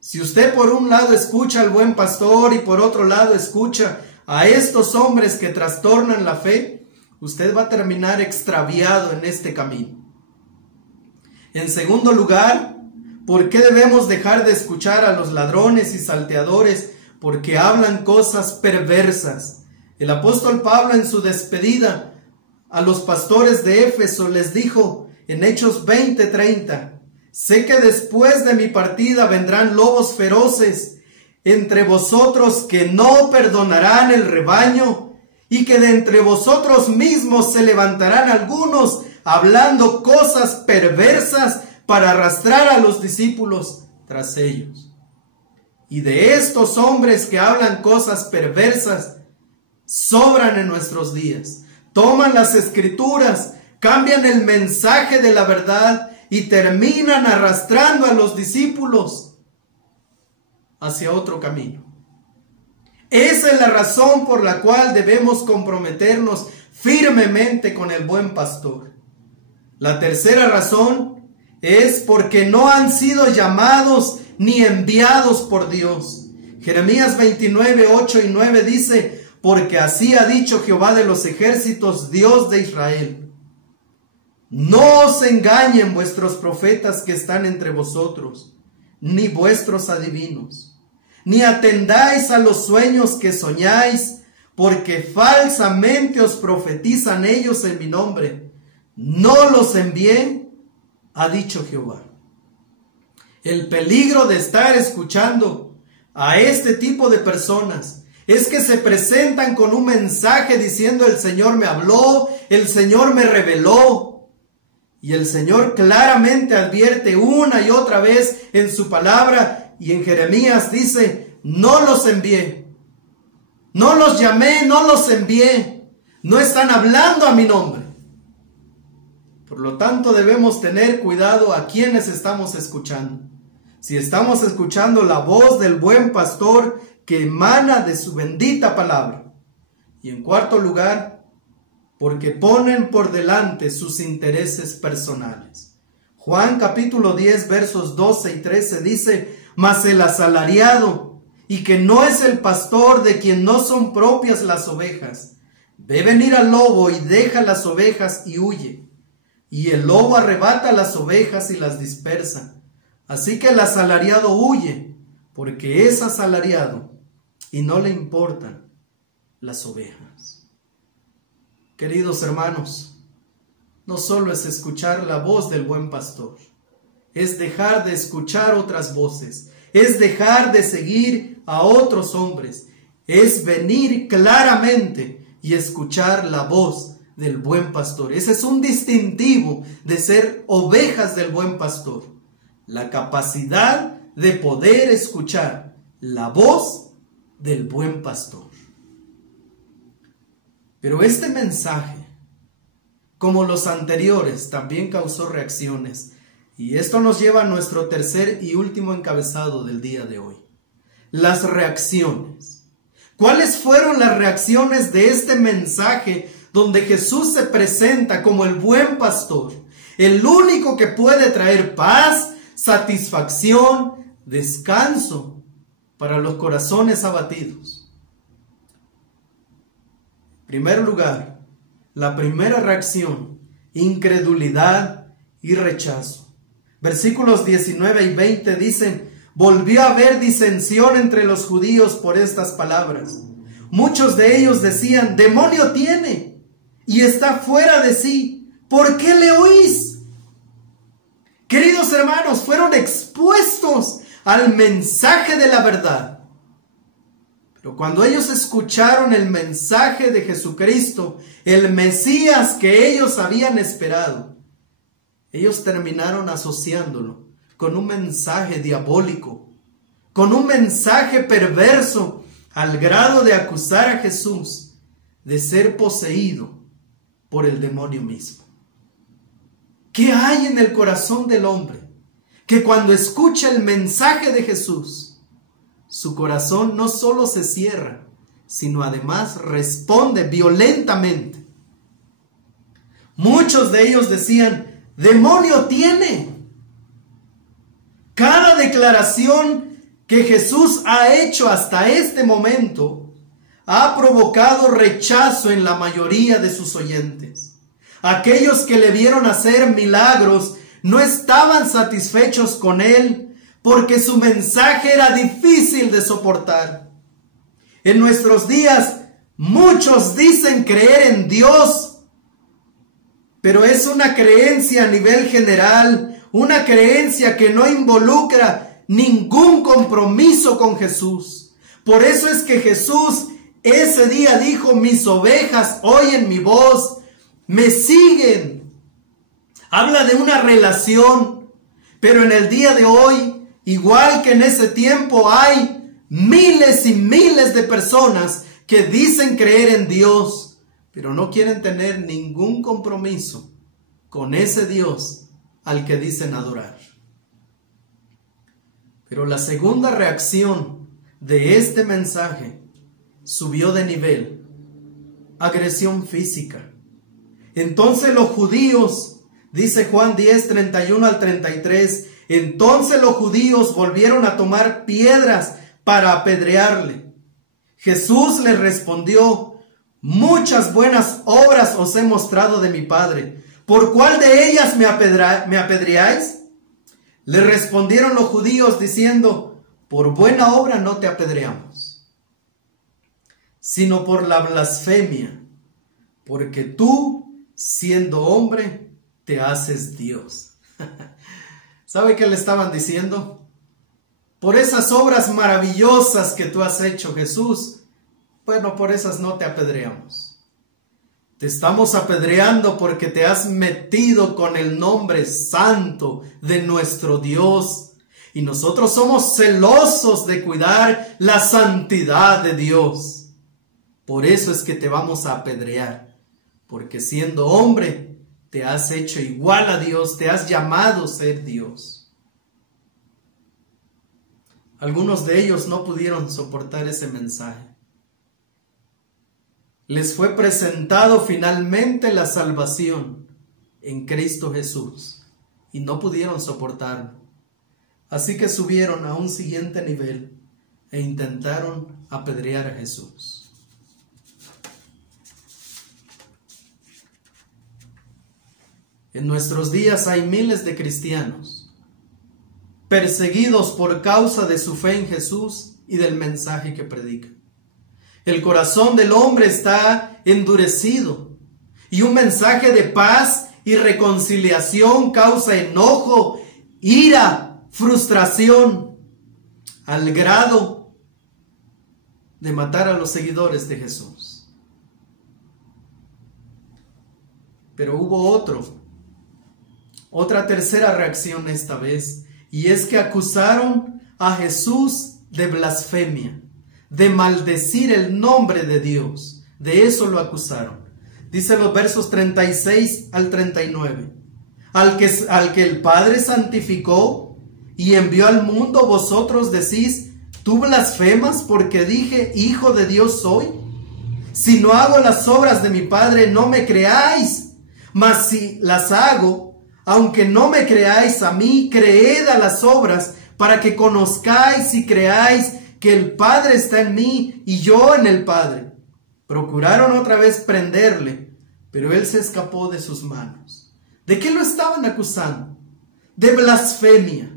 Si usted por un lado escucha al buen pastor y por otro lado escucha a estos hombres que trastornan la fe, usted va a terminar extraviado en este camino. En segundo lugar, ¿por qué debemos dejar de escuchar a los ladrones y salteadores? Porque hablan cosas perversas. El apóstol Pablo en su despedida a los pastores de Éfeso les dijo en Hechos 20:30, sé que después de mi partida vendrán lobos feroces entre vosotros que no perdonarán el rebaño, y que de entre vosotros mismos se levantarán algunos hablando cosas perversas para arrastrar a los discípulos tras ellos. Y de estos hombres que hablan cosas perversas sobran en nuestros días. Toman las escrituras, cambian el mensaje de la verdad y terminan arrastrando a los discípulos hacia otro camino. Esa es la razón por la cual debemos comprometernos firmemente con el buen pastor. La tercera razón es porque no han sido llamados ni enviados por Dios. Jeremías 29, 8 y 9 dice, porque así ha dicho Jehová de los ejércitos, Dios de Israel. No os engañen vuestros profetas que están entre vosotros, ni vuestros adivinos, ni atendáis a los sueños que soñáis, porque falsamente os profetizan ellos en mi nombre. No los envié, ha dicho Jehová. El peligro de estar escuchando a este tipo de personas es que se presentan con un mensaje diciendo el Señor me habló, el Señor me reveló. Y el Señor claramente advierte una y otra vez en su palabra, y en Jeremías dice, no los envié, no los llamé, no los envié, no están hablando a mi nombre. Por lo tanto, debemos tener cuidado a quienes estamos escuchando. Si estamos escuchando la voz del buen pastor que emana de su bendita palabra. Y en cuarto lugar, porque ponen por delante sus intereses personales. Juan capítulo 10 versos 12 y 13 dice: mas el asalariado, y que no es el pastor, de quien no son propias las ovejas, ve venir al lobo y deja las ovejas y huye. Y el lobo arrebata las ovejas y las dispersa. Así que el asalariado huye, porque es asalariado y no le importan las ovejas. Queridos hermanos, no solo es escuchar la voz del buen pastor, es dejar de escuchar otras voces, es dejar de seguir a otros hombres, es venir claramente y escuchar la voz del buen pastor. Ese es un distintivo de ser ovejas del buen pastor, la capacidad de poder escuchar la voz del buen pastor. Pero este mensaje, como los anteriores, también causó reacciones, y esto nos lleva a nuestro tercer y último encabezado del día de hoy: las reacciones. ¿Cuáles fueron las reacciones de este mensaje donde Jesús se presenta como el buen pastor, el único que puede traer paz, satisfacción, descanso para los corazones abatidos? En primer lugar, la primera reacción: incredulidad y rechazo. Versículos 19 y 20 dicen: volvió a haber disensión entre los judíos por estas palabras. Muchos de ellos decían: demonio tiene y está fuera de sí, ¿por qué le oís? Queridos hermanos, fueron expuestos al mensaje de la verdad. Pero cuando ellos escucharon el mensaje de Jesucristo, el Mesías que ellos habían esperado, ellos terminaron asociándolo con un mensaje diabólico, con un mensaje perverso, al grado de acusar a Jesús de ser poseído por el demonio mismo. ¿Qué hay en el corazón del hombre que cuando escucha el mensaje de Jesús, su corazón no solo se cierra, sino además responde violentamente? Muchos de ellos decían: demonio tiene. Cada declaración que Jesús ha hecho hasta este momento ha provocado rechazo en la mayoría de sus oyentes. Aquellos que le vieron hacer milagros no estaban satisfechos con él porque su mensaje era difícil de soportar. En nuestros días, muchos dicen creer en Dios, pero es una creencia a nivel general, una creencia que no involucra ningún compromiso con Jesús. Por eso es que Jesús ese día dijo: mis ovejas oyen mi voz, me siguen. Habla de una relación, pero en el día de hoy, igual que en ese tiempo, hay miles y miles de personas que dicen creer en Dios, pero no quieren tener ningún compromiso con ese Dios al que dicen adorar. Pero la segunda reacción de este mensaje subió de nivel: agresión física. Entonces los judíos, dice Juan 10, 31 al 33, entonces los judíos volvieron a tomar piedras para apedrearle. Jesús les respondió: muchas buenas obras os he mostrado de mi Padre, ¿por cuál de ellas me apedreáis? Le respondieron los judíos diciendo: por buena obra no te apedreamos, sino por la blasfemia, porque tú, siendo hombre, te haces Dios. ¿Sabe qué le estaban diciendo? Por esas obras maravillosas que tú has hecho, Jesús, bueno, por esas no te apedreamos. Te estamos apedreando porque te has metido con el nombre santo de nuestro Dios. Y nosotros somos celosos de cuidar la santidad de Dios. Por eso es que te vamos a apedrear. Porque siendo hombre, te has hecho igual a Dios, te has llamado ser Dios. Algunos de ellos no pudieron soportar ese mensaje. Les fue presentado finalmente la salvación en Cristo Jesús. y no pudieron soportarlo. Así que subieron a un siguiente nivel e intentaron apedrear a Jesús. En nuestros días hay miles de cristianos perseguidos por causa de su fe en Jesús y del mensaje que predica. El corazón del hombre está endurecido y un mensaje de paz y reconciliación causa enojo, ira, frustración, al grado de matar a los seguidores de Jesús. Pero hubo otra tercera reacción esta vez, y es que acusaron a Jesús de blasfemia, de maldecir el nombre de Dios. De eso lo acusaron. Dice los versos 36 al 39. Al que el Padre santificó y envió al mundo, vosotros decís, ¿tú blasfemas porque dije, Hijo de Dios soy? Si no hago las obras de mi Padre, no me creáis. Mas si las hago, aunque no me creáis a mí, creed a las obras, para que conozcáis y creáis que el Padre está en mí y yo en el Padre. Procuraron otra vez prenderle, pero él se escapó de sus manos. ¿De qué lo estaban acusando? De blasfemia.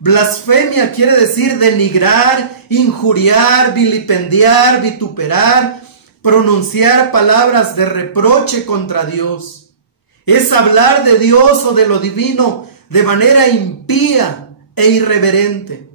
Blasfemia quiere decir denigrar, injuriar, vilipendiar, vituperar, pronunciar palabras de reproche contra Dios. Es hablar de Dios o de lo divino de manera impía e irreverente.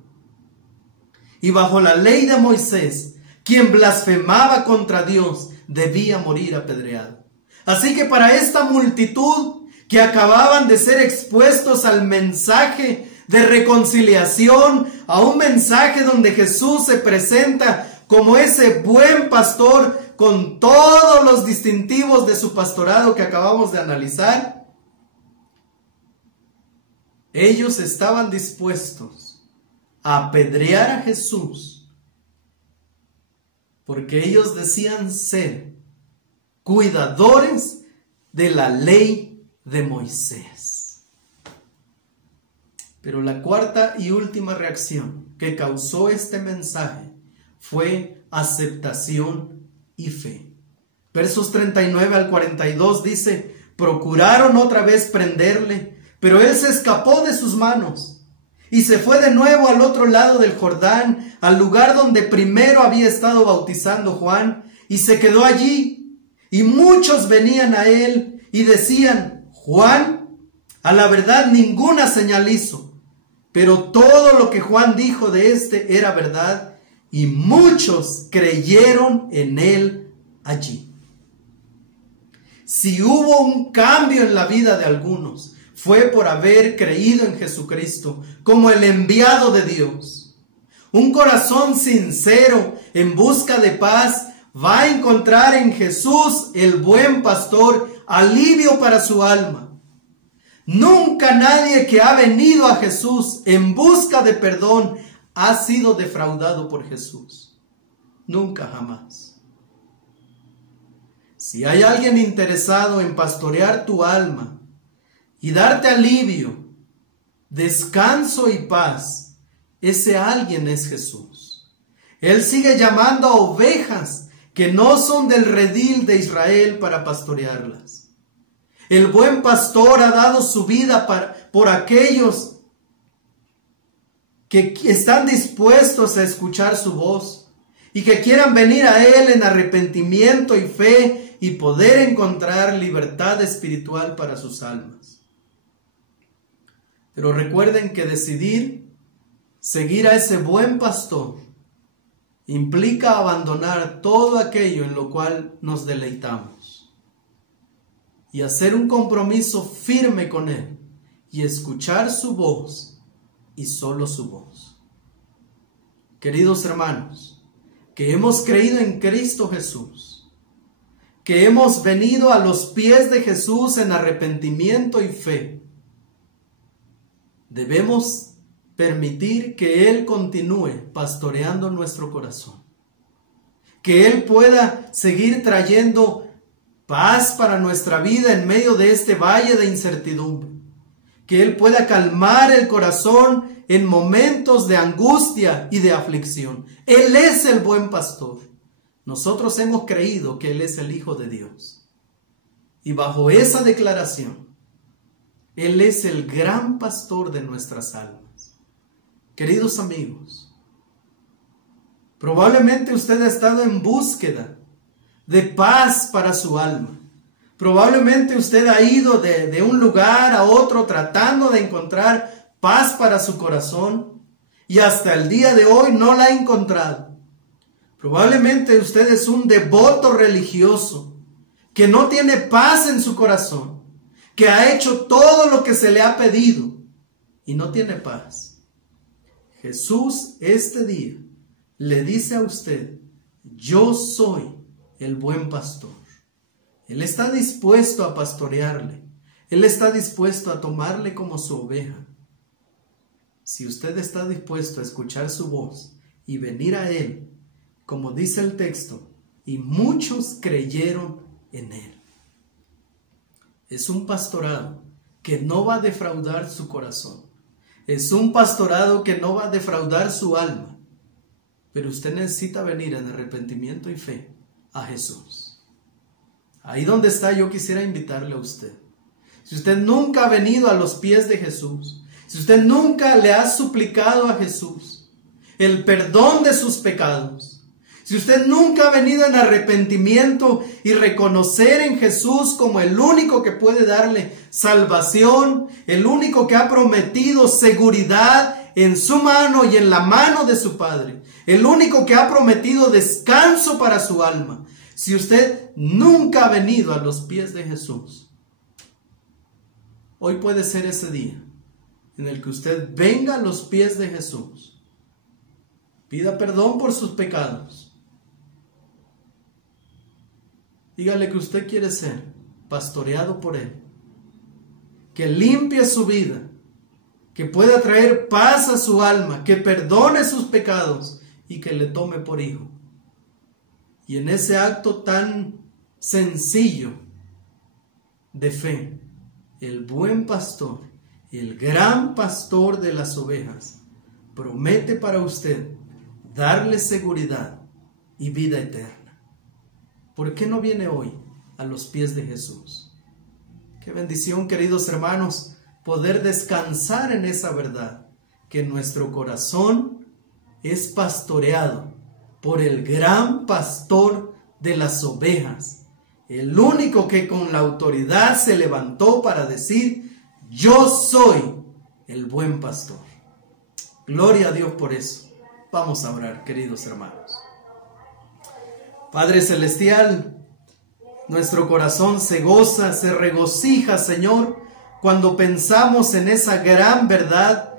Y bajo la ley de Moisés, quien blasfemaba contra Dios debía morir apedreado. Así que para esta multitud que acababan de ser expuestos al mensaje de reconciliación, a un mensaje donde Jesús se presenta como ese buen pastor con todos los distintivos de su pastorado que acabamos de analizar, ellos estaban dispuestos a apedrear a Jesús porque ellos decían ser cuidadores de la ley de Moisés. Pero la cuarta y última reacción que causó este mensaje fue aceptación y fe. Versos 39 al 42 dice, procuraron otra vez prenderle, pero él se escapó de sus manos y se fue de nuevo al otro lado del Jordán, al lugar donde primero había estado bautizando Juan, y se quedó allí. Y muchos venían a él y decían, Juan, a la verdad ninguna señal hizo, pero todo lo que Juan dijo de éste era verdad, y muchos creyeron en él allí. Si hubo un cambio en la vida de algunos, fue por haber creído en Jesucristo como el enviado de Dios. Un corazón sincero en busca de paz va a encontrar en Jesús, el buen pastor, alivio para su alma. Nunca nadie que ha venido a Jesús en busca de perdón ha sido defraudado por Jesús. Nunca, jamás. Si hay alguien interesado en pastorear tu alma y darte alivio, descanso y paz, ese alguien es Jesús. Él sigue llamando a ovejas que no son del redil de Israel para pastorearlas. El buen pastor ha dado su vida por aquellos que están dispuestos a escuchar su voz y que quieran venir a Él en arrepentimiento y fe y poder encontrar libertad espiritual para sus almas. Pero recuerden que decidir seguir a ese buen pastor implica abandonar todo aquello en lo cual nos deleitamos y hacer un compromiso firme con Él y escuchar su voz y solo su voz. Queridos hermanos, que hemos creído en Cristo Jesús, que hemos venido a los pies de Jesús en arrepentimiento y fe, debemos permitir que Él continúe pastoreando nuestro corazón, que Él pueda seguir trayendo paz para nuestra vida en medio de este valle de incertidumbre, que Él pueda calmar el corazón en momentos de angustia y de aflicción. Él es el buen pastor. Nosotros hemos creído que Él es el Hijo de Dios. Y bajo esa declaración, Él es el gran pastor de nuestras almas. Queridos amigos, probablemente usted ha estado en búsqueda de paz para su alma. Probablemente usted ha ido de un lugar a otro tratando de encontrar paz para su corazón y hasta el día de hoy no la ha encontrado. Probablemente usted es un devoto religioso que no tiene paz en su corazón, que ha hecho todo lo que se le ha pedido y no tiene paz. Jesús este día le dice a usted: yo soy el buen pastor. Él está dispuesto a pastorearle. Él está dispuesto a tomarle como su oveja. Si usted está dispuesto a escuchar su voz y venir a Él, como dice el texto, y muchos creyeron en Él. Es un pastorado que no va a defraudar su corazón. Es un pastorado que no va a defraudar su alma. Pero usted necesita venir en arrepentimiento y fe a Jesús. Ahí donde está, yo quisiera invitarle a usted. Si usted nunca ha venido a los pies de Jesús, si usted nunca le ha suplicado a Jesús el perdón de sus pecados, si usted nunca ha venido en arrepentimiento y reconocer en Jesús como el único que puede darle salvación, el único que ha prometido seguridad en su mano y en la mano de su Padre, el único que ha prometido descanso para su alma, si usted nunca ha venido a los pies de Jesús, hoy puede ser ese día en el que usted venga a los pies de Jesús, pida perdón por sus pecados, dígale que usted quiere ser pastoreado por Él, que limpie su vida, que pueda traer paz a su alma, que perdone sus pecados y que le tome por hijo. Y en ese acto tan sencillo de fe, el buen pastor, el gran pastor de las ovejas, promete para usted darle seguridad y vida eterna. ¿Por qué no viene hoy a los pies de Jesús? Qué bendición, queridos hermanos, poder descansar en esa verdad, que nuestro corazón es pastoreado por el gran pastor de las ovejas, el único que con la autoridad se levantó para decir: yo soy el buen pastor. Gloria a Dios por eso. Vamos a orar, queridos hermanos. Padre Celestial, nuestro corazón se goza, se regocija, Señor, cuando pensamos en esa gran verdad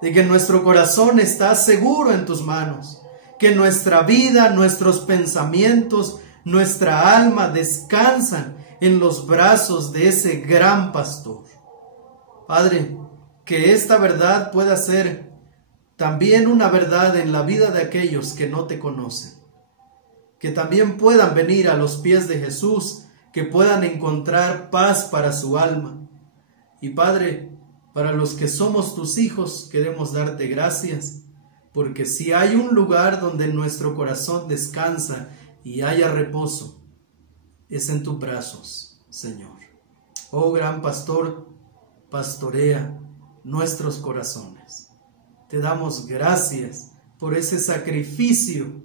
de que nuestro corazón está seguro en tus manos, que nuestra vida, nuestros pensamientos, nuestra alma descansan en los brazos de ese gran pastor. Padre, que esta verdad pueda ser también una verdad en la vida de aquellos que no te conocen, que también puedan venir a los pies de Jesús, que puedan encontrar paz para su alma. Y Padre, para los que somos tus hijos, queremos darte gracias, porque si hay un lugar donde nuestro corazón descansa y haya reposo, es en tus brazos, Señor. Oh gran pastor, pastorea nuestros corazones. Te damos gracias por ese sacrificio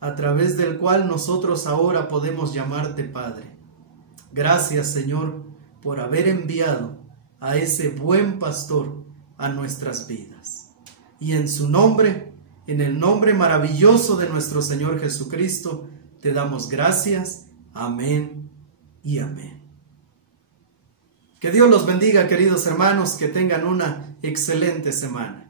a través del cual nosotros ahora podemos llamarte Padre. Gracias, Señor, por haber enviado a ese buen pastor a nuestras vidas. Y en su nombre, en el nombre maravilloso de nuestro Señor Jesucristo, te damos gracias. Amén y amén. Que Dios los bendiga, queridos hermanos, que tengan una excelente semana.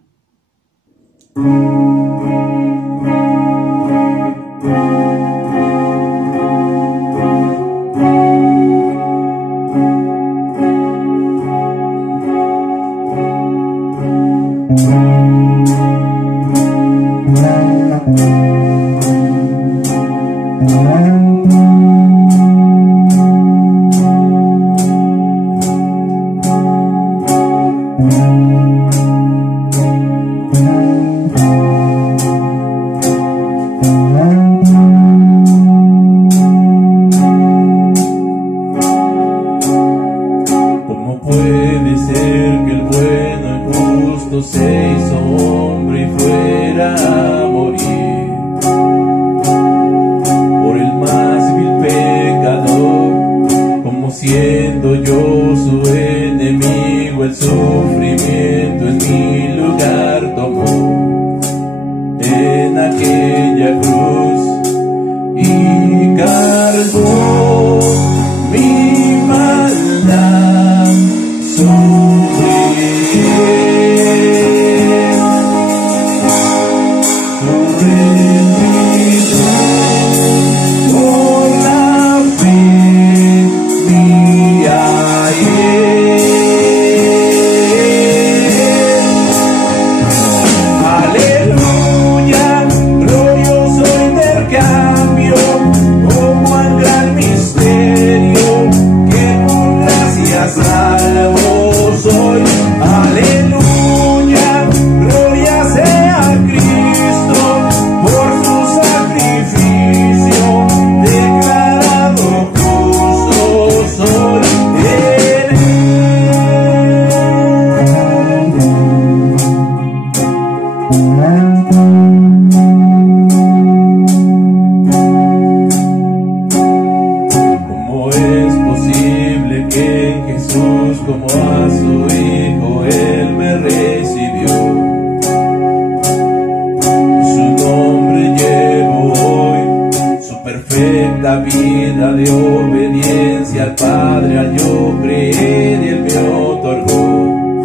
de obediencia al Padre al yo creer, Él me otorgó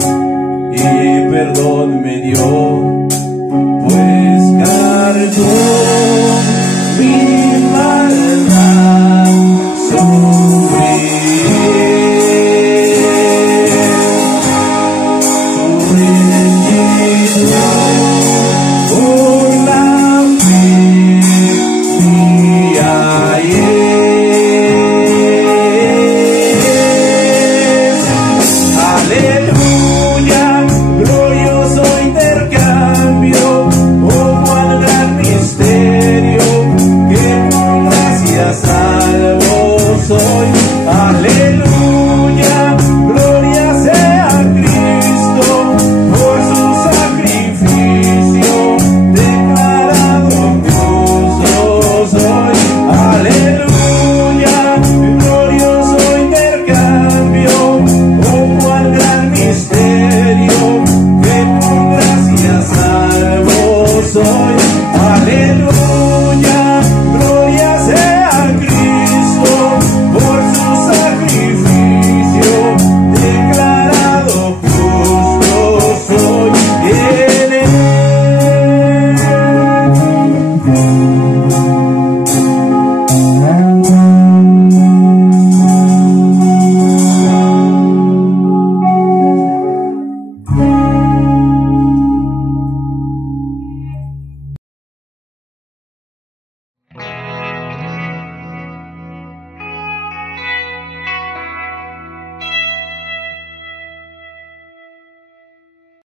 y perdón me dio, pues cargó mi maldad sobre por la fe mía es. Aleluya, glorioso intercambio, oh cuán gran misterio, que por gracia salvo soy. Aleluya, gloria sea a Cristo, por su sacrificio, declarado justo soy. Aleluya, glorioso intercambio, oh cuán gran misterio, que por gracia salvo soy.